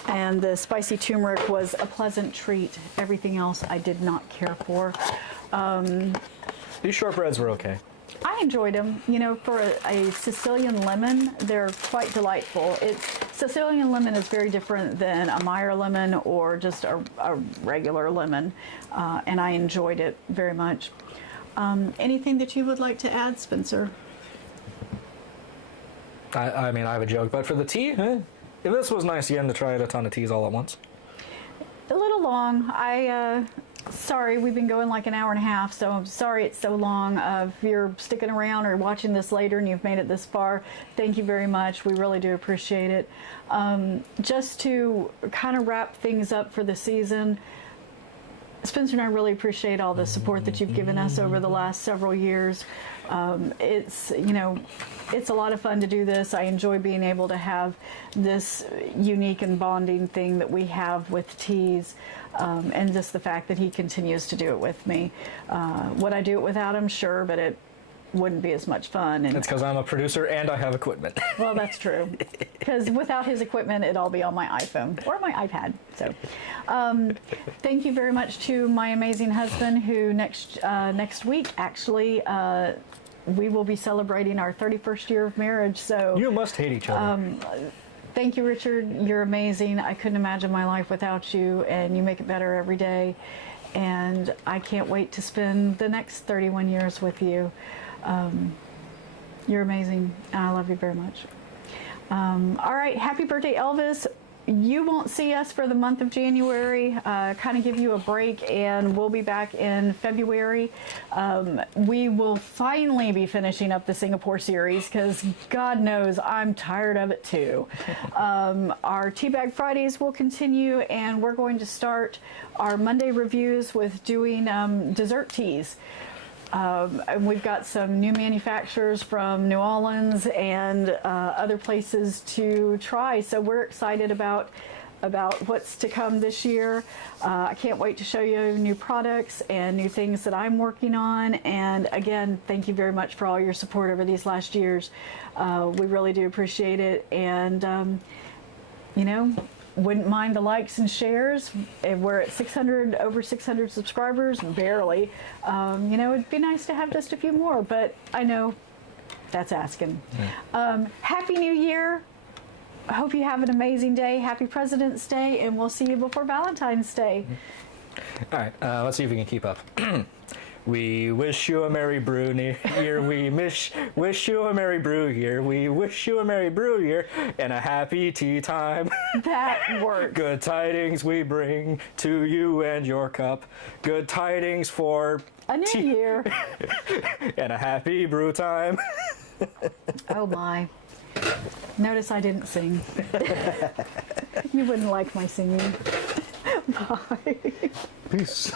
And the spicy turmeric was a pleasant treat. Everything else I did not care for. These shortbreads were okay. I enjoyed them. You know, for a Sicilian lemon, they're quite delightful. Sicilian lemon is very different than a Meyer lemon or just a regular lemon. And I enjoyed it very much. Anything that you would like to add, Spencer? I mean, I have a joke, but for the tea, if this was nice again to try a ton of teas all at once. A little long. Sorry, we've been going like an hour and a half, so I'm sorry it's so long. If you're sticking around or watching this later and you've made it this far, thank you very much. We really do appreciate it. Just to kind of wrap things up for the season, Spencer and I really appreciate all the support that you've given us over the last several years. It's a lot of fun to do this. I enjoy being able to have this unique and bonding thing that we have with teas, and just the fact that he continues to do it with me. Would I do it without him? Sure, but it wouldn't be as much fun. And It's because I'm a producer and I have equipment. well, that's true. Because without his equipment, it'd all be on my iPhone or my iPad. So, thank you very much to my amazing husband, who next week actually we will be celebrating our 31st year of marriage. So You must hate each other. thank you, Richard. You're amazing. I couldn't imagine my life without you, and you make it better every day. And I can't wait to spend the next 31 years with you. You're amazing, and I love you very much. All right, happy birthday, Elvis. You won't see us for the month of January, kind of give you a break, and we'll be back in February. We will finally be finishing up the Singapore series, because God knows I'm tired of it too. Our Teabag Fridays will continue, and we're going to start our Monday reviews with doing dessert teas. And we've got some new manufacturers from New Orleans and other places to try, so we're excited about what's to come this year. I can't wait to show you new products and new things that I'm working on. And again, thank you very much for all your support over these last years. We really do appreciate it, and wouldn't mind the likes and shares. We're at over 600 subscribers, barely. It'd be nice to have just a few more, but I know that's asking. Happy New Year. I hope you have an amazing day. Happy President's Day, and we'll see you before Valentine's Day. All right, let's see if we can keep up. We wish you a merry brew year. We wish you a merry brew year. We wish you a merry brew year and a happy tea time. That works. Good tidings we bring to you and your cup. Good tidings for A new year. and a happy brew time. Oh my. Notice I didn't sing. You wouldn't like my singing. Bye. Peace.